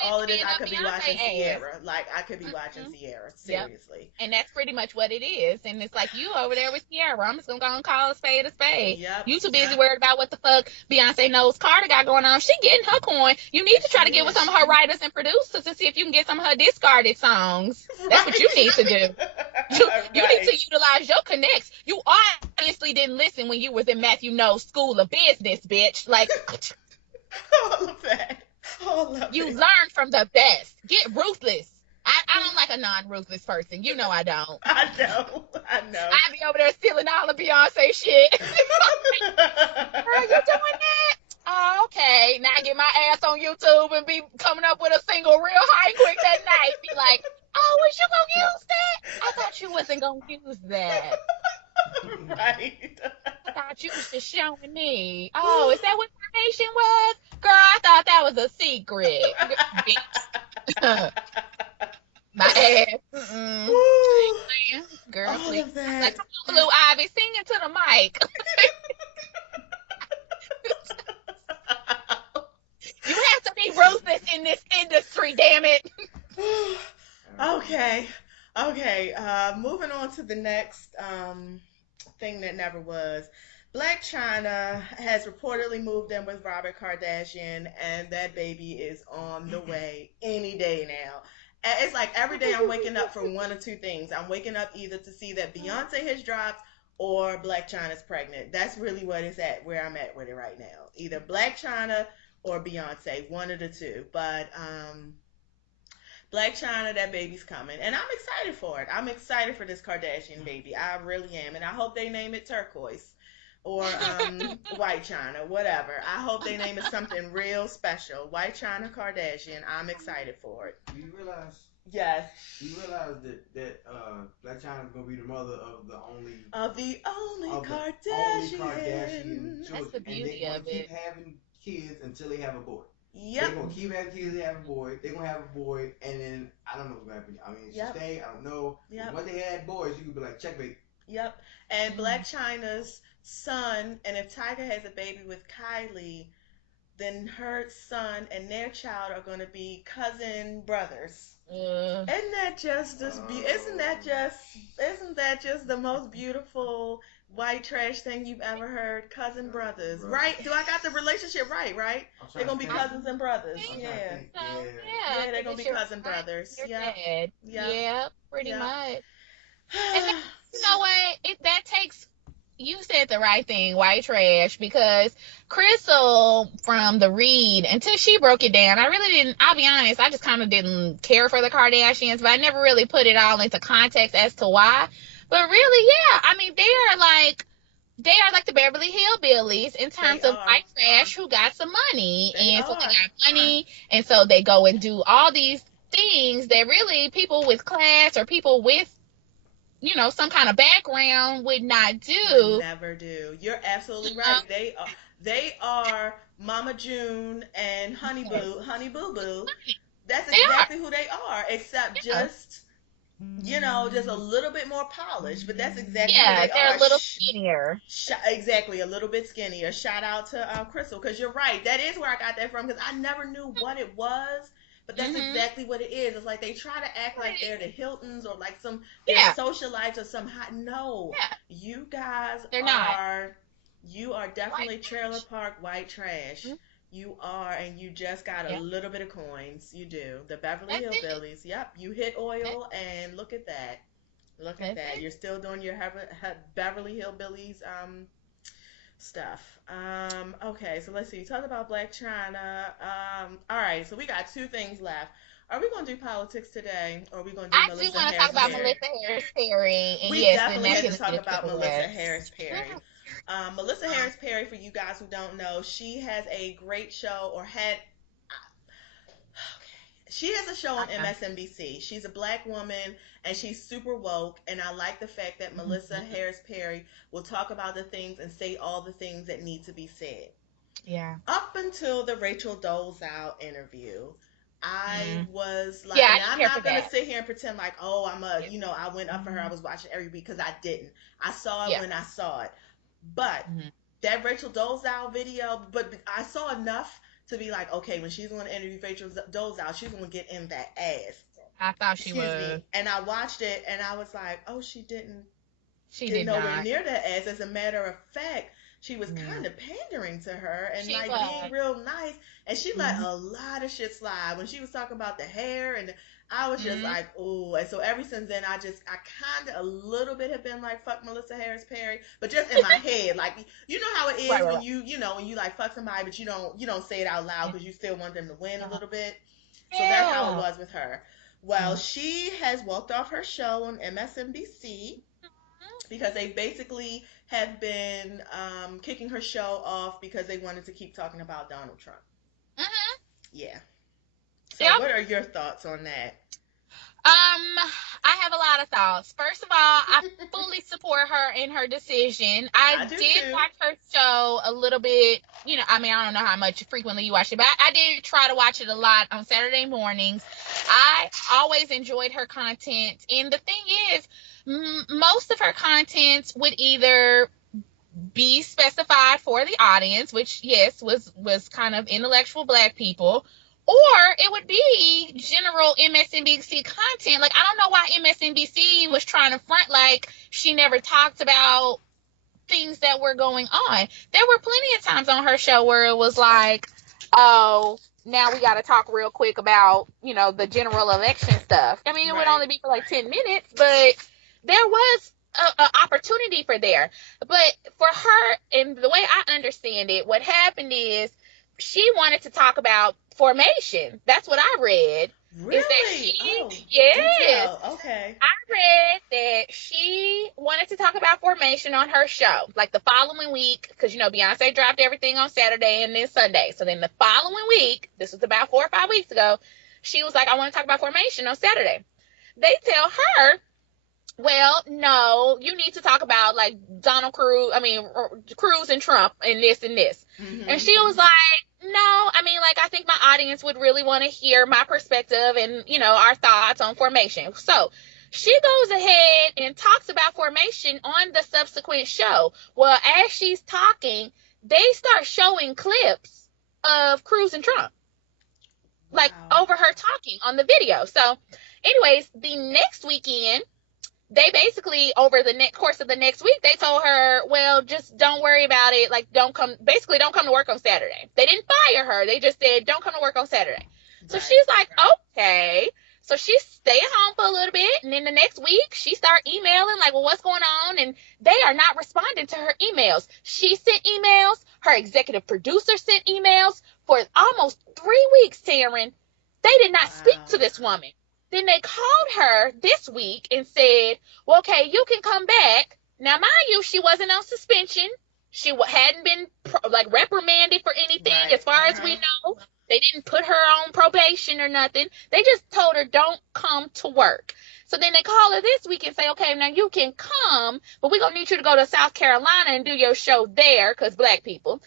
all of this, I could be watching Sierra. Like I could be watching Sierra. Seriously. And that's pretty much what it is. And it's like you over there with Sierra. I'm just gonna go and call a spade a spade. Yep. You too busy worried about what the fuck Beyonce knows Carter got going on. She getting her coin. You need to try to get with some of her writers and producers and see if you can get some of her discarded songs. That's what you need to do. You need to utilize your connects. You obviously didn't listen when you was in Matthew Knowles' School of Business, bitch. Like all of that. All of you it. learn from the best. Get ruthless. I don't like a non-ruthless person. You know I don't. I know. I be over there stealing all of Beyonce shit. Girl, you doing that? Oh, okay. Now I get my ass on YouTube and be coming up with a single real high and quick that night. Be like, oh, was you gonna use that? I thought you wasn't gonna use that. Right. I thought you was just showing me. Oh, is that what Formation was? Girl, I thought that was a secret. My ass. Girl, All please. of that. Like, come on, Blue Ivy, sing into the mic. You have to be ruthless in this industry, damn it. Okay. Moving on to the next thing that never was. Blac Chyna has reportedly moved in with Robert Kardashian, and that baby is on the way any day now. It's like every day I'm waking up for one or two things. I'm waking up either to see that Beyonce has dropped or Black China's pregnant. That's really what it's at, where I'm at with it right now. Either Black China or Beyonce, one of the two. But Black China, that baby's coming, and I'm excited for it. I'm excited for this Kardashian baby. I really am, and I hope they name it Turquoise or White China, whatever. I hope they name it something real special. White China Kardashian. I'm excited for it. Do you realize? Yes. Do you realize that Black China's gonna be the mother of the only Kardashian That's children, the and beauty they're gonna of keep it. having kids until they have a boy. Yep. They're gonna keep having kids. They have a boy. They're gonna have a boy, and then I don't know what's gonna happen. I mean, she stay. I don't know. Yep. When they had boys, you could be like checkmate. Yep. And Black China's son, and if Tiger has a baby with Kylie, then her son and their child are going to be cousin brothers. Isn't that just isn't that just the most beautiful white trash thing you've ever heard? Cousin brothers, right? Do I got the relationship right? They're gonna be cousins and brothers. Yeah, they're gonna be cousin brothers. Yeah, pretty much. And then, you know what? That takes. You said the right thing, white trash, because Crystal from The Read, until she broke it down, I really didn't, I'll be honest, I just kind of didn't care for the Kardashians, but I never really put it all into context as to why. But really, yeah, I mean, they are like the Beverly Hillbillies in terms of white trash who got some money. They got money, and so they go and do all these things that really people with class or people with some kind of background would not do. Would never do. You're absolutely right. They are Mama June and Honey Boo Boo. That's exactly who they are, except just just a little bit more polished. But that's exactly who they they're are. A little skinnier. Exactly, a little bit skinnier. Shout out to Crystal, because you're right. That is where I got that from, because I never knew what it was. But that's exactly what it is. It's like they try to act like they're the Hiltons or like they're socialites or some hot. No, you guys You are definitely trailer park white trash. You are, and you just got a little bit of coins. You do. The Beverly Hillbillies. Yep, you hit oil, and look at that. Look at that. You're still doing your Beverly Hillbillies stuff. Okay, so let's see. You talked about Black China. All right, so we got two things left. Are we going to do politics today, or are we going to do Melissa Harris Perry? I do want to talk about Melissa Harris Perry. We definitely have to talk about Melissa Harris Perry. Melissa Harris Perry, for you guys who don't know, she has a great show, or had. She has a show on MSNBC. She's a black woman, and she's super woke, and I like the fact that Melissa Harris Perry will talk about the things and say all the things that need to be said. Yeah. Up until the Rachel Dolezal interview, I was like, I'm not going to sit here and pretend like, I went up for her, I was watching every week, because I didn't. I saw it when I saw it. But that Rachel Dolezal video, but I saw enough to be like, okay, when she's going to interview Rachel Dolezal, she's going to get in that ass. I thought she would. And I watched it, and I was like, oh, she didn't. She did nowhere near that ass. As a matter of fact, she was kind of pandering to her and being real nice. And she let a lot of shit slide when she was talking about the hair, and I was just like, ooh. And so ever since then, I kind of a little bit have been like, fuck Melissa Harris Perry, but just in my head, like, you know how it is when you like fuck somebody, but you don't say it out loud because you still want them to win a little bit. So that's how it was with her. Well, she has walked off her show on MSNBC because they basically have been kicking her show off because they wanted to keep talking about Donald Trump. Yeah. So what are your thoughts on that? I have a lot of thoughts. First of all, I fully support her in her decision. I did watch her show a little bit, I don't know how much frequently you watch it, but I did try to watch it a lot on Saturday mornings. I always enjoyed her content. And the thing is, most of her content would either be specified for the audience, which, yes, was kind of intellectual black people, or it would be general MSNBC content. Like, I don't know why MSNBC was trying to front like she never talked about things that were going on. There were plenty of times on her show where it was like, oh, now we got to talk real quick about, the general election stuff. I mean, it would Right. only be for like 10 minutes, but there was a opportunity for there. But for her, and the way I understand it, what happened is she wanted to talk about formation. That's what I read. Really? Is that she, Oh, yes. detail. Okay. I read that she wanted to talk about formation on her show, like the following week, because, Beyonce dropped everything on Saturday and then Sunday. So then the following week, this was about 4 or 5 weeks ago, she was like, I want to talk about formation on Saturday. They tell her, well, no, you need to talk about like Cruz and Trump and this and this. Mm-hmm. And she was like, no, I mean, like, I think my audience would really want to hear my perspective and, our thoughts on formation. So she goes ahead and talks about formation on the subsequent show. Well, as she's talking, they start showing clips of Cruz and Trump, like over her talking on the video. So anyways, the next weekend, they basically, over the course of the next week, they told her, well, just don't worry about it. Like, don't come to work on Saturday. They didn't fire her. They just said, don't come to work on Saturday. So she's like, okay. So she stayed home for a little bit. And then the next week, she started emailing, like, well, what's going on? And they are not responding to her emails. She sent emails. Her executive producer sent emails. For almost 3 weeks, Taryn, they did not speak to this woman. Then they called her this week and said, well, okay, you can come back. Now, mind you, she wasn't on suspension. She hadn't been reprimanded for anything, right, as far as we know. They didn't put her on probation or nothing. They just told her, don't come to work. So then they call her this week and say, okay, now you can come, but we're going to need you to go to South Carolina and do your show there, because Black people.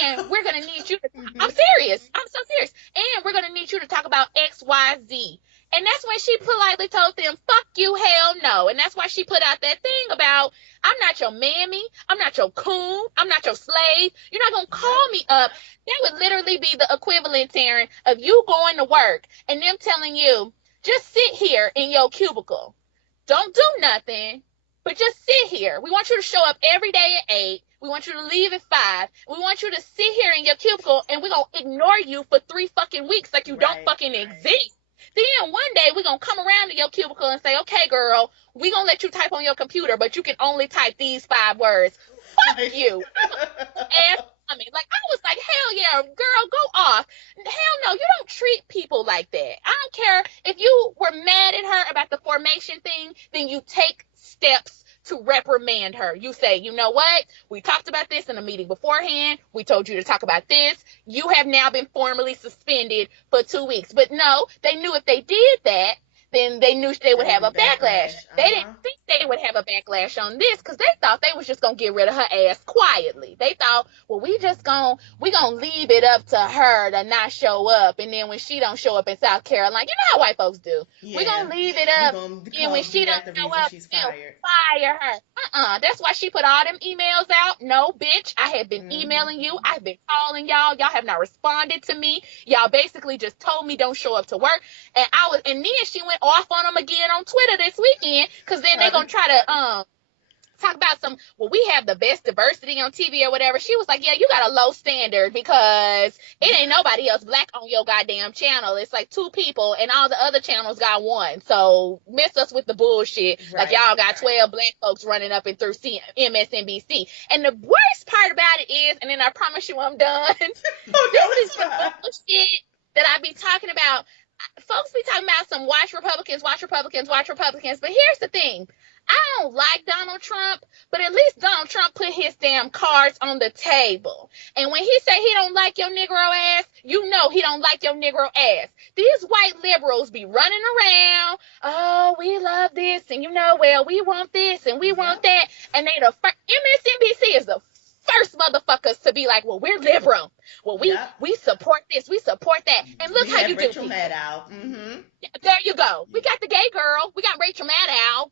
And we're going to need you to, I'm serious. I'm so serious. And we're going to need you to talk about X, Y, Z. And that's when she politely told them, fuck you, hell no. And that's why she put out that thing about, I'm not your mammy. I'm not your coon. I'm not your slave. You're not going to call me up. That would literally be the equivalent, Taryn, of you going to work and them telling you, just sit here in your cubicle. Don't do nothing, but just sit here. We want you to show up every day at 8. We want you to leave at 5. We want you to sit here in your cubicle, and we're going to ignore you for 3 fucking weeks like you don't fucking exist. Then one day we're going to come around to your cubicle and say, okay, girl, we're going to let you type on your computer, but you can only type these 5 words. Fuck you. Ass woman. Like, I was like, hell yeah, girl, go off. Hell no, you don't treat people like that. I don't care if you were mad at her about the formation thing, then you take steps to reprimand her. You say, you know what? We talked about this in a meeting beforehand. We told you to talk about this. You have now been formally suspended for 2 weeks. But no, they knew if they did that, then they knew they would have a backlash. They didn't think they would have a backlash on this because they thought they was just going to get rid of her ass quietly. They thought, well, we gonna leave it up to her to not show up. And then when she don't show up in South Carolina, you know how white folks do. Yeah. We're going to leave it up. And when she don't show up, we'll fire her. That's why she put all them emails out. No, bitch, I have been emailing you. I've been calling y'all. Y'all have not responded to me. Y'all basically just told me don't show up to work. And then she went off on them again on Twitter this weekend, because then they're going to try to talk about we have the best diversity on TV or whatever. She was like, yeah, you got a low standard because it ain't nobody else Black on your goddamn channel. It's like 2 people and all the other channels got 1. So miss us with the bullshit. Right, like y'all got 12 Black folks running up and through MSNBC. And the worst part about it is, and then I promise you I'm done, this is the bullshit that I be talking about. Folks be talking about some watch Republicans. But here's the thing. I don't like Donald Trump, but at least Donald Trump put his damn cards on the table. And when he say he don't like your Negro ass, you know he don't like your Negro ass. These white liberals be running around. Oh, we love this. And we want this and we want that. And they MSNBC is the first motherfuckers to be like, well, we're liberal. Well, we support this. We support that. And look how you do people. Mm-hmm. There you go. We got the gay girl. We got Rachel Maddow.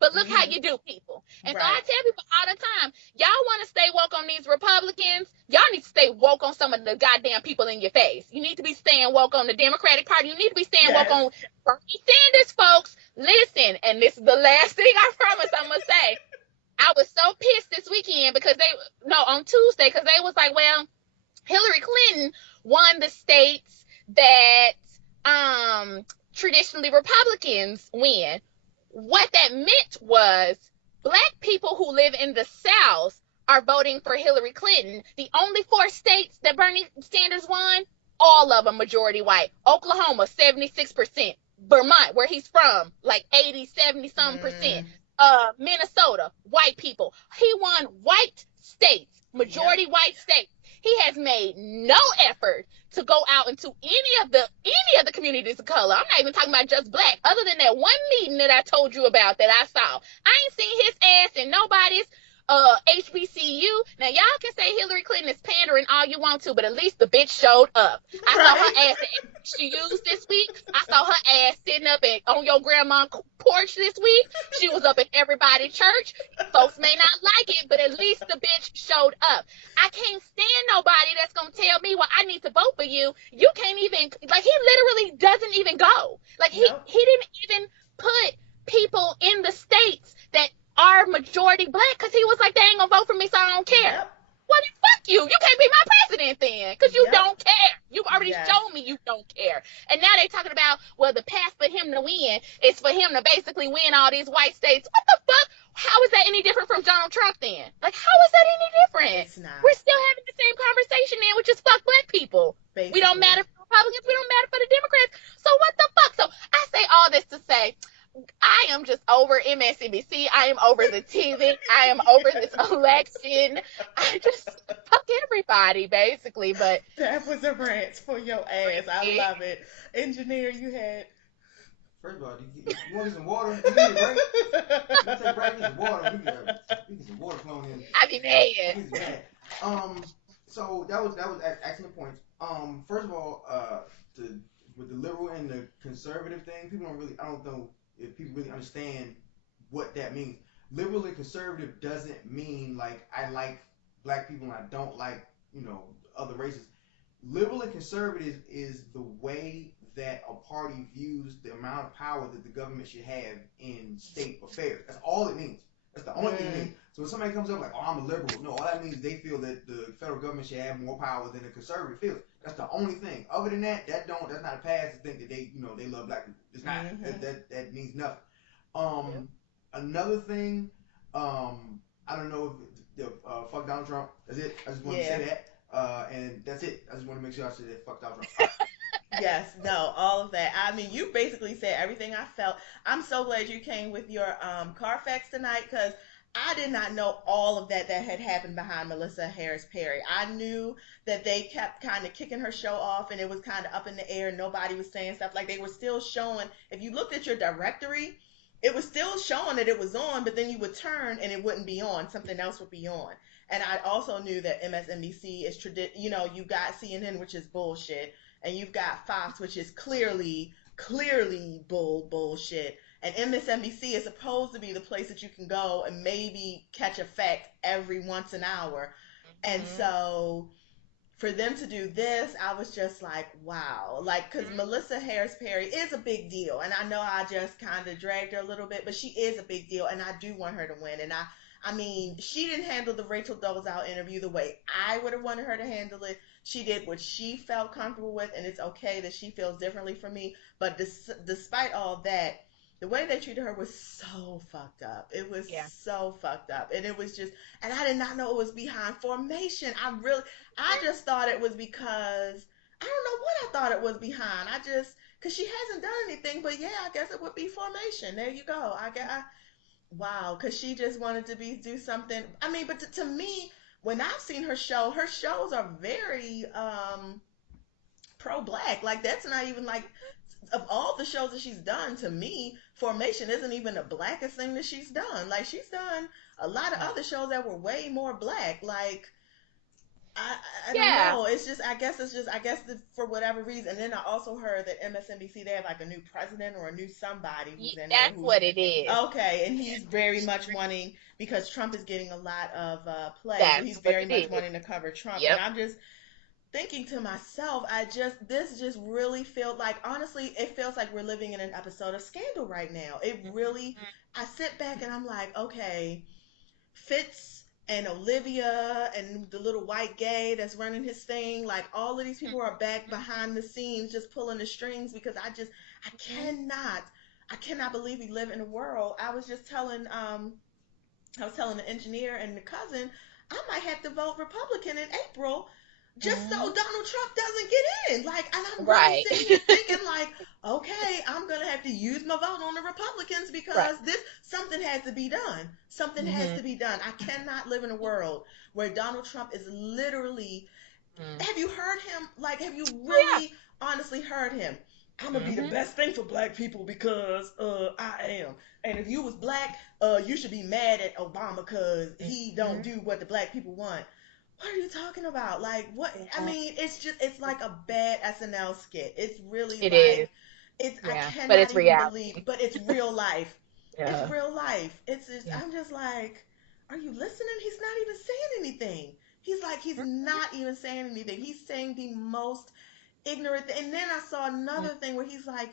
But look how you do people. And so I tell people all the time, y'all want to stay woke on these Republicans, y'all need to stay woke on some of the goddamn people in your face. You need to be staying woke on the Democratic Party. You need to be staying woke on Bernie Sanders, folks. Listen, and this is the last thing I promise I'm going to say. I was so pissed this weekend on Tuesday, because they was like, well, Hillary Clinton won the states that traditionally Republicans win. What that meant was black people who live in the South are voting for Hillary Clinton. The only 4 states that Bernie Sanders won, all of them majority white. Oklahoma, 76%. Vermont, where he's from, like 80, 70 some percent. Minnesota, white people. He won white states, Yep. majority white states. He has made no effort to go out into any of the communities of color. I'm not even talking about just black. Other than that one meeting that I told you about that I saw, I ain't seen his ass in nobody's HBCU. Now y'all can say Hillary Clinton is pandering all you want to, but at least the bitch showed up. I saw her ass at HBCUs this week. I saw her ass sitting up on your grandma's porch this week. She was up at everybody's church. Folks may not like it, but at least the bitch showed up. I can't stand nobody that's gonna tell me, well, I need to vote for you. You can't even, like, he literally doesn't even go. Like, Nope. he didn't even put people in the states that are majority black, because he was like, they ain't gonna vote for me, so I don't care. Yep. Well, then fuck you. You can't be my president then, because you Yep. don't care. You've already Yes. shown me you don't care. And now they talking about, well, the path for him to win is for him to basically win all these white states. What the fuck? How is that any different from Donald Trump then? Like, how is that any different? It's not. We're still having the same conversation then, which is fuck black people. Basically. We don't matter for Republicans. We don't matter for the Democrats. So what the fuck? So I say all this to say, I am just over MSNBC. I am over the TV. I am over this election. I just fuck everybody, basically. But that was a rant for your ass. I love it. Engineer, you had. First of all, you want some water? You need a break? You take a break, get some water. We get some water flowing in. I be mad. So that was excellent points. First of all, with the liberal and the conservative thing, I don't know if people really understand what that means. Liberal and conservative doesn't mean like I like black people and I don't like, other races. Liberal and conservative is the way that a party views the amount of power that the government should have in state affairs. That's all it means. That's the only thing it means. So when somebody comes up like, oh, I'm a liberal, no, all that means they feel that the federal government should have more power than the conservative feels. That's the only thing. Other than that, that's not a pass to think that they love black people. It's not. That means nothing. Another thing, I don't know if fuck Donald Trump. That's it. I just want to say that. And that's it. I just want to make sure I said that. Fuck Donald Trump. Yes, no, all of that. I mean, you basically said everything I felt. I'm so glad you came with your Carfax tonight, because I did not know all of that had happened behind Melissa Harris Perry. I knew that they kept kind of kicking her show off and it was kind of up in the air. Nobody was saying stuff. Like, they were still showing, if you looked at your directory, it was still showing that it was on, but then you would turn and it wouldn't be on. Something else would be on. And I also knew that MSNBC is you got CNN, which is bullshit, and you've got Fox, which is clearly bullshit. And MSNBC is supposed to be the place that you can go and maybe catch a fact every once an hour. And so for them to do this, I was just like, wow. Like, because Melissa Harris Perry is a big deal. And I know I just kind of dragged her a little bit, but she is a big deal. And I do want her to win. And I mean, she didn't handle the Rachel Dolezal interview the way I would have wanted her to handle it. She did what she felt comfortable with, and it's okay that she feels differently from me. But despite all that, the way they treated her was so fucked up. It was so fucked up. And it was just, and I did not know it was behind formation. I just thought it was because, I don't know what I thought it was behind. Because she hasn't done anything, but yeah, I guess it would be formation. There you go. Wow, because she just wanted to do something. I mean, but to me, when I've seen her shows are very pro-black. Like, that's not even like, of all the shows that she's done, to me, Formation isn't even the blackest thing that she's done. Like, she's done a lot of other shows that were way more black. Like, I don't know. It's just, I guess for whatever reason. And then I also heard that MSNBC, they have like a new president or a new somebody who's in there. That's what it is. Okay, and he's very much wanting, because Trump is getting a lot of play. So he's very much wanting to cover Trump. And I'm just thinking to myself, this just really felt like, honestly, it feels like we're living in an episode of Scandal right now. It really, I sit back and I'm like, okay, Fitz and Olivia and the little white gay that's running his thing. Like all of these people are back behind the scenes just pulling the strings because I cannot believe we live in a world. I was telling the engineer and the cousin, I might have to vote Republican in April just so Donald Trump doesn't get in. Like, and I'm really Right. sitting here thinking, like, okay, I'm gonna have to use my vote on the Republicans because Right. this something has to be done. Something has Mm-hmm. to be done. I cannot live in a world where Donald Trump is literally. Mm-hmm. Have you heard him? Like, have you Oh, yeah. really honestly heard him? I'm gonna be the Mm-hmm. best thing for black people because I am. And if you was black, you should be mad at Obama because he don't Mm-hmm. do what the black people want. What are you talking about? Like what? I Mm-hmm. mean, it's like a bad SNL skit. It's really It is. like it's I Yeah. But cannot it's even believe, reality. but it's real life. It's Yeah. real life. It's just Yeah. I'm just like, are you listening? He's not even saying anything. He's not even saying anything. He's saying the most ignorant thing. And then I saw Mm-hmm. another thing where he's like,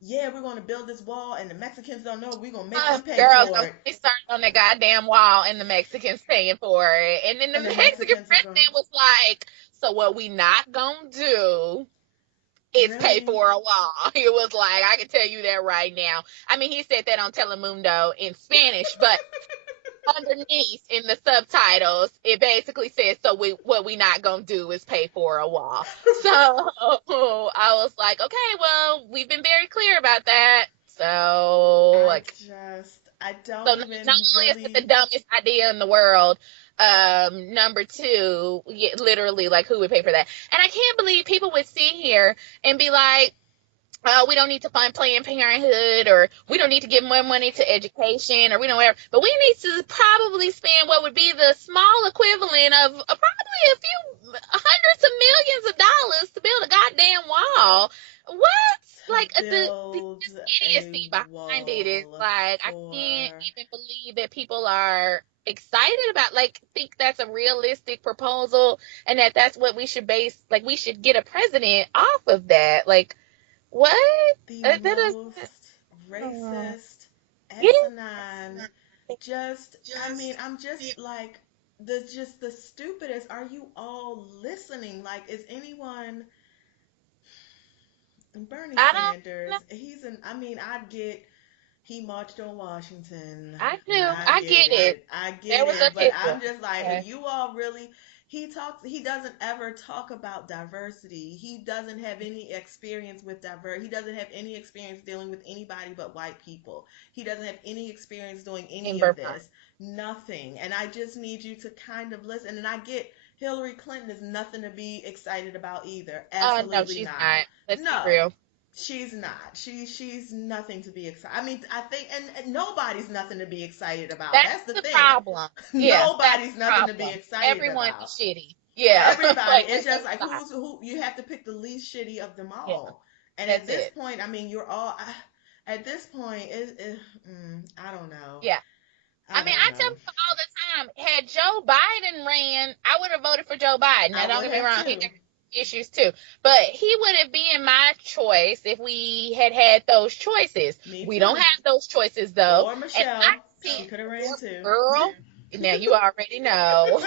yeah, we're going to build this wall and the Mexicans don't know. We're going to make them pay Girls, for don't it. get me started on the goddamn wall and the Mexicans paying for it. And then the And the Mexican Mexicans are going, president was like, so what we not gonna do is pay really? for a wall. He was like, I can tell you that right now. I mean, he said that on Telemundo in Spanish, but underneath in the subtitles, it basically says, so what we not gonna do is pay for a wall. So I was like, okay, well, we've been very clear about that. So I like, I don't so not even only is it the really. dumbest idea in the world, number two, literally, like, who would pay for that? And I can't believe people would sit here and be like, we don't need to fund Planned Parenthood, or we don't need to give more money to education, or we don't whatever. But we need to probably spend what would be the small equivalent of probably a few hundreds of millions of dollars to build a goddamn wall. What? To Like the build a idiocy behind it is wall like I can't for even believe that people are excited about, like, think that's a realistic proposal, and that's what we should base, like, we should get a president off of that. Like, what? the That is, most uh, racist, get asinine, it? just I mean, I'm just like the stupidest. Are you all listening? Like, is anyone Bernie I don't know. Sanders? I mean, I get he marched on Washington. I do. I I get get it. it. I There get was a it. But picture. I'm just like, are Okay. you all really? He doesn't ever talk about diversity. He doesn't have any experience with diversity. He doesn't have any experience dealing with anybody but white people. He doesn't have any experience doing any of Amber Fine. this. Nothing. And I just need you to kind of listen. And I get Hillary Clinton is nothing to be excited about either. No, Absolutely she's not. not. Let's be No. real. She's not. She's nothing to be excited. I mean, I think, and nobody's nothing to be excited about. That's That's the the thing. problem. Yeah, that's Nobody's the nothing to be problem. excited Everyone about. is shitty. Yeah. Everybody, Like, it's let's just just like stop. who you have to pick the least shitty of them Yeah, all. And at that's this it. point, I mean, at this point, I don't know. Yeah. I I mean, don't I tell know. people all the time, had Joe Biden ran, I would have voted for Joe Biden. Now, I don't would get me have wrong, he too. got issues too. But he would have been my choice if we had had those choices. Me We don't too. have those choices, though. Or And I Michelle, she see, could have ran too. girl, now you already know.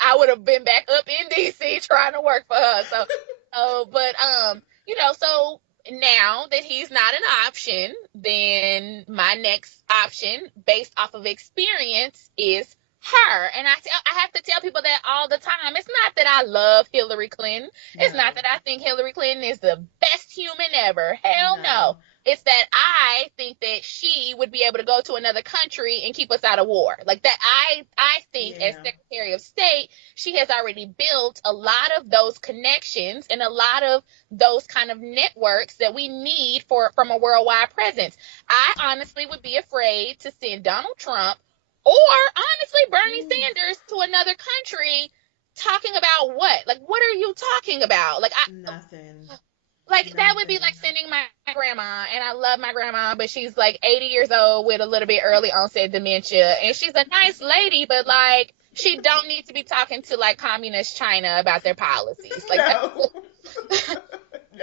I would have been back up in D.C. trying to work for her. So, but, so now that he's not an option, then my next option based off of experience is her. And I have to tell people that all the time. It's not that I love Hillary Clinton. It's not No, that I think Hillary Clinton is the best human ever. Hell no. no, It's that I think that she would be able to go to another country and keep us out of war. Like that, I think as yeah, Secretary of State, she has already built a lot of those connections and a lot of those kind of networks that we need from a worldwide presence. I honestly would be afraid to send Donald Trump or honestly Bernie Ooh, Sanders to another country talking about what? Like, what are you talking about? nothing, Like that would be like nothing. sending my grandma, and I love my grandma, but she's like 80 years old with a little bit early onset dementia, and she's a nice lady, but like she don't need to be talking to like communist China about their policies. Like No,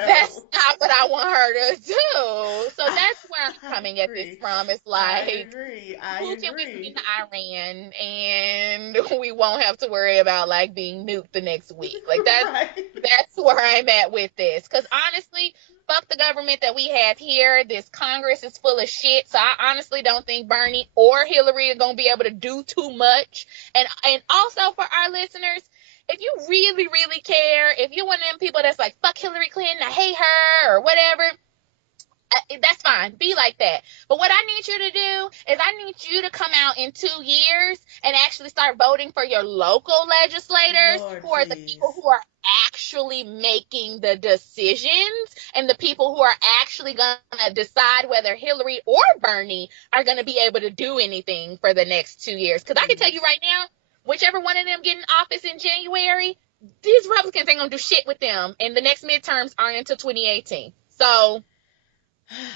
That's not what I want her to do. So that's where I'm I coming at this agree. from. It's I like, agree. I who can we agree. send to Iran and we won't have to worry about like being nuked the next week? Like Right. that's where I'm at with this. Because honestly, fuck the government that we have here. This Congress is full of shit. So I honestly don't think Bernie or Hillary are gonna be able to do too much. And also for our listeners, if you really, really care, if you're one of them people that's like, fuck Hillary Clinton, I hate her, or whatever, that's fine. Be like that. But what I need you to do is I need you to come out in 2 years and actually start voting for your local legislators Lord, who are the people please. who are actually making the decisions and the people who are actually going to decide whether Hillary or Bernie are going to be able to do anything for the next 2 years. Because I can tell you Please. right now, whichever one of them get in office in January, these Republicans ain't going to do shit with them. And the next midterms aren't until 2018. So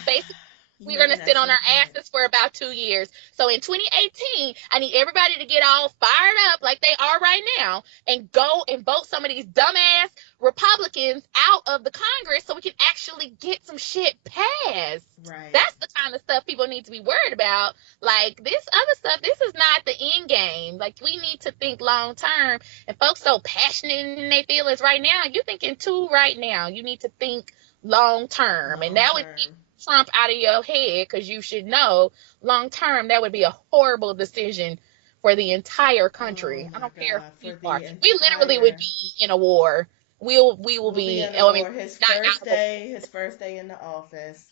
basically, You we're make going an to sit on our excellent point. asses for about 2 years. So in 2018, I need everybody to get all fired up like they are right now and go and vote some of these dumbass Republicans out of the Congress so we can actually get some shit passed. Right. That's the kind of stuff people need to be worried about. Like this other stuff, this is not the end game. Like we need to think long term. And folks so passionate in their feelings right now. You're thinking too right now. You need to think long term. And Long that would be term. Trump out of your head because you should know long term that would be a horrible decision for the entire Oh country. I my don't care God. who For you the are. We literally would entire. be in a war. We will We'll be be. in a I mean, war. His not first out of a. day, in the office.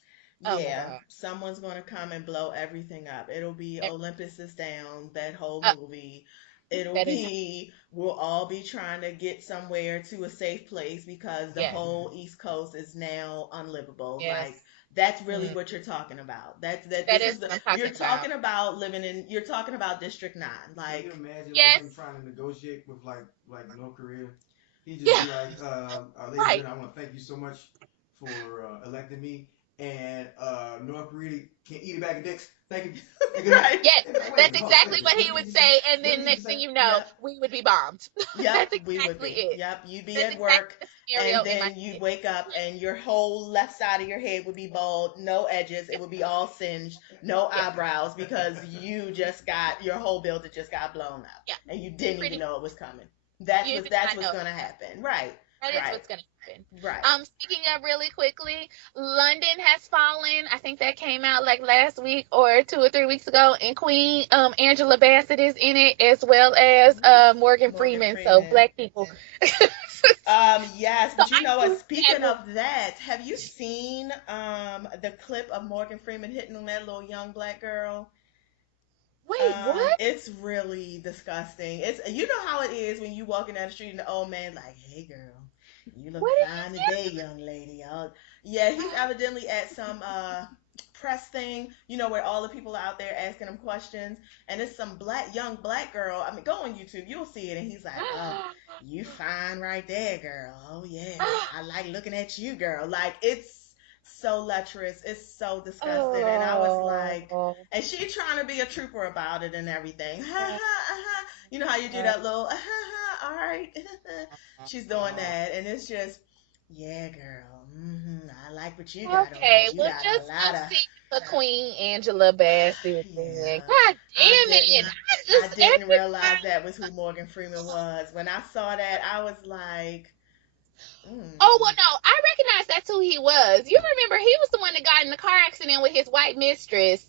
Oh my Yeah, God. someone's gonna come and blow everything up. It'll be Olympus is down, that whole Uh, movie. It'll that is be we'll all be trying to get somewhere to a safe place because the yes, whole East Coast is now unlivable. yes. Like that's really Mm, what you're talking about. That that this is is what the I'm you're talking about. talking about living in you're talking about District 9. Can you Like imagine like Yes. him trying to negotiate with like North Korea? He'd just Yeah. be like, ladies and Right. gentlemen, I want to thank you so much for electing me. And North Korea can eat a bag of dicks. Thank you. And good night. right. Yes. And wait a That's minute, hold on, exactly wait a what minute. he would say, and What then did he next just thing say? you know, Yep. we would be bombed. Yep, That's we would exactly be. it. Yep, you'd be That's at exactly work the and scenario in my then you'd head. wake up Yes. and your whole left side of your head would be bald, no edges. It would be all singed, no Yeah. eyebrows because you just got your whole building just got blown up Yeah. and you didn't even Pretty. know it was coming. You did That's not what's know. gonna happen. Right. That is Right. what's going to happen. Right. Speaking of really quickly, London has fallen. I think that came out like last week or 2 or 3 weeks ago, and Queen Angela Bassett is in it as well as Oof. Morgan Morgan Freeman. So Freeman. black people. Yes, So but you I'm know what? super Speaking sad. of that, have you seen the clip of Morgan Freeman hitting on that little young black girl? Wait, what? It's really disgusting. It's you know how it is when you walking down the street and the old man like, "Hey girl, you look What did fine today, young lady." Oh, yeah, he's evidently at some press thing, where all the people are out there asking him questions, and it's some young black girl. I mean, go on YouTube, you'll see it, and he's like, "Oh, you fine right there, girl. Oh yeah, I like looking at you, girl." Like it's so lecherous. It's so disgusting. And I was like, Oh. and she trying to be a trooper about it and everything. Ha ha, Oh. You know how you do that little, ha ha, all right. She's doing that. And it's just, yeah, girl. I like what you got on, Okay, but you well, got a just lot go of, see the Queen Angela Bassett thing. yeah. God I damn it! didn't, I I just didn't every realize time. that was who Morgan Freeman was. When I saw that, I was like, Oh well, no, I recognize that's who he was. You remember he was the one that got in the car accident with his white mistress,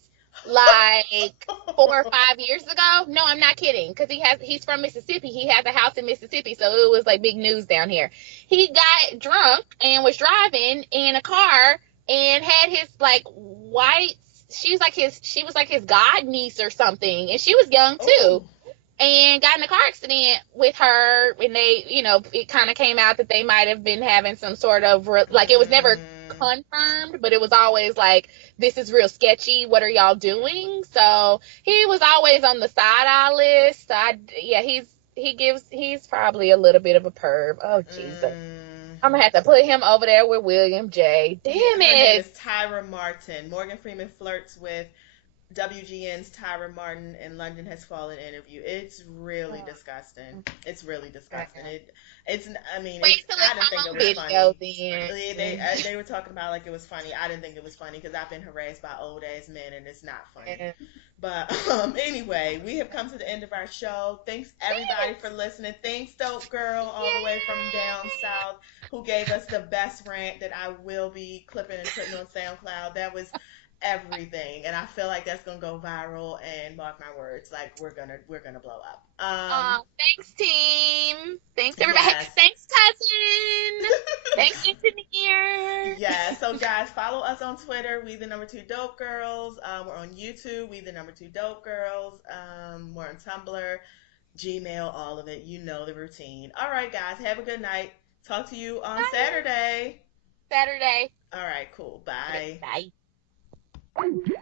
like 4 or 5 years ago. No, I'm not kidding, because he's from Mississippi. He has a house in Mississippi, so it was like big news down here. He got drunk and was driving in a car and had his like white. She was like his god niece or something, and she was young too, oh, and got in a car accident with her, and they, it kind of came out that they might have been having some sort of like, it was never mm, confirmed, but it was always like, this is real sketchy, what are y'all doing? So he was always on the side eye list. So yeah, he's probably a little bit of a perv. Oh Jesus, I'm gonna have to put him over there with William J. Damn Yeah, her name it. is Tyra Martin. Morgan Freeman flirts with WGN's Tyra Martin and London Has Fallen interview. It's really Oh, disgusting. It's really disgusting. God. It's I mean, Wait it's till I it didn't come think it on was video funny. then. They were talking about like it was funny. I didn't think it was funny because I've been harassed by old ass men and it's not funny. Yes. But anyway, we have come to the end of our show. Thanks everybody for listening. Thanks Dope Girl all the way from down Yay! south who gave us the best rant that I will be clipping and putting on SoundCloud. That was everything, and I feel like that's gonna go viral. And mark my words, like we're gonna blow up. Thanks, team. Thanks, everybody. Yes. Thanks, cousin. Thanks, engineer. Yeah, so guys, follow us on Twitter. We the number two dope girls. We're on YouTube. We the number two dope girls. We're on Tumblr, Gmail, all of it. You know the routine. All right, guys, have a good night. Talk to you on Bye. Saturday. Saturday. All right, cool. Okay, Bye. bye.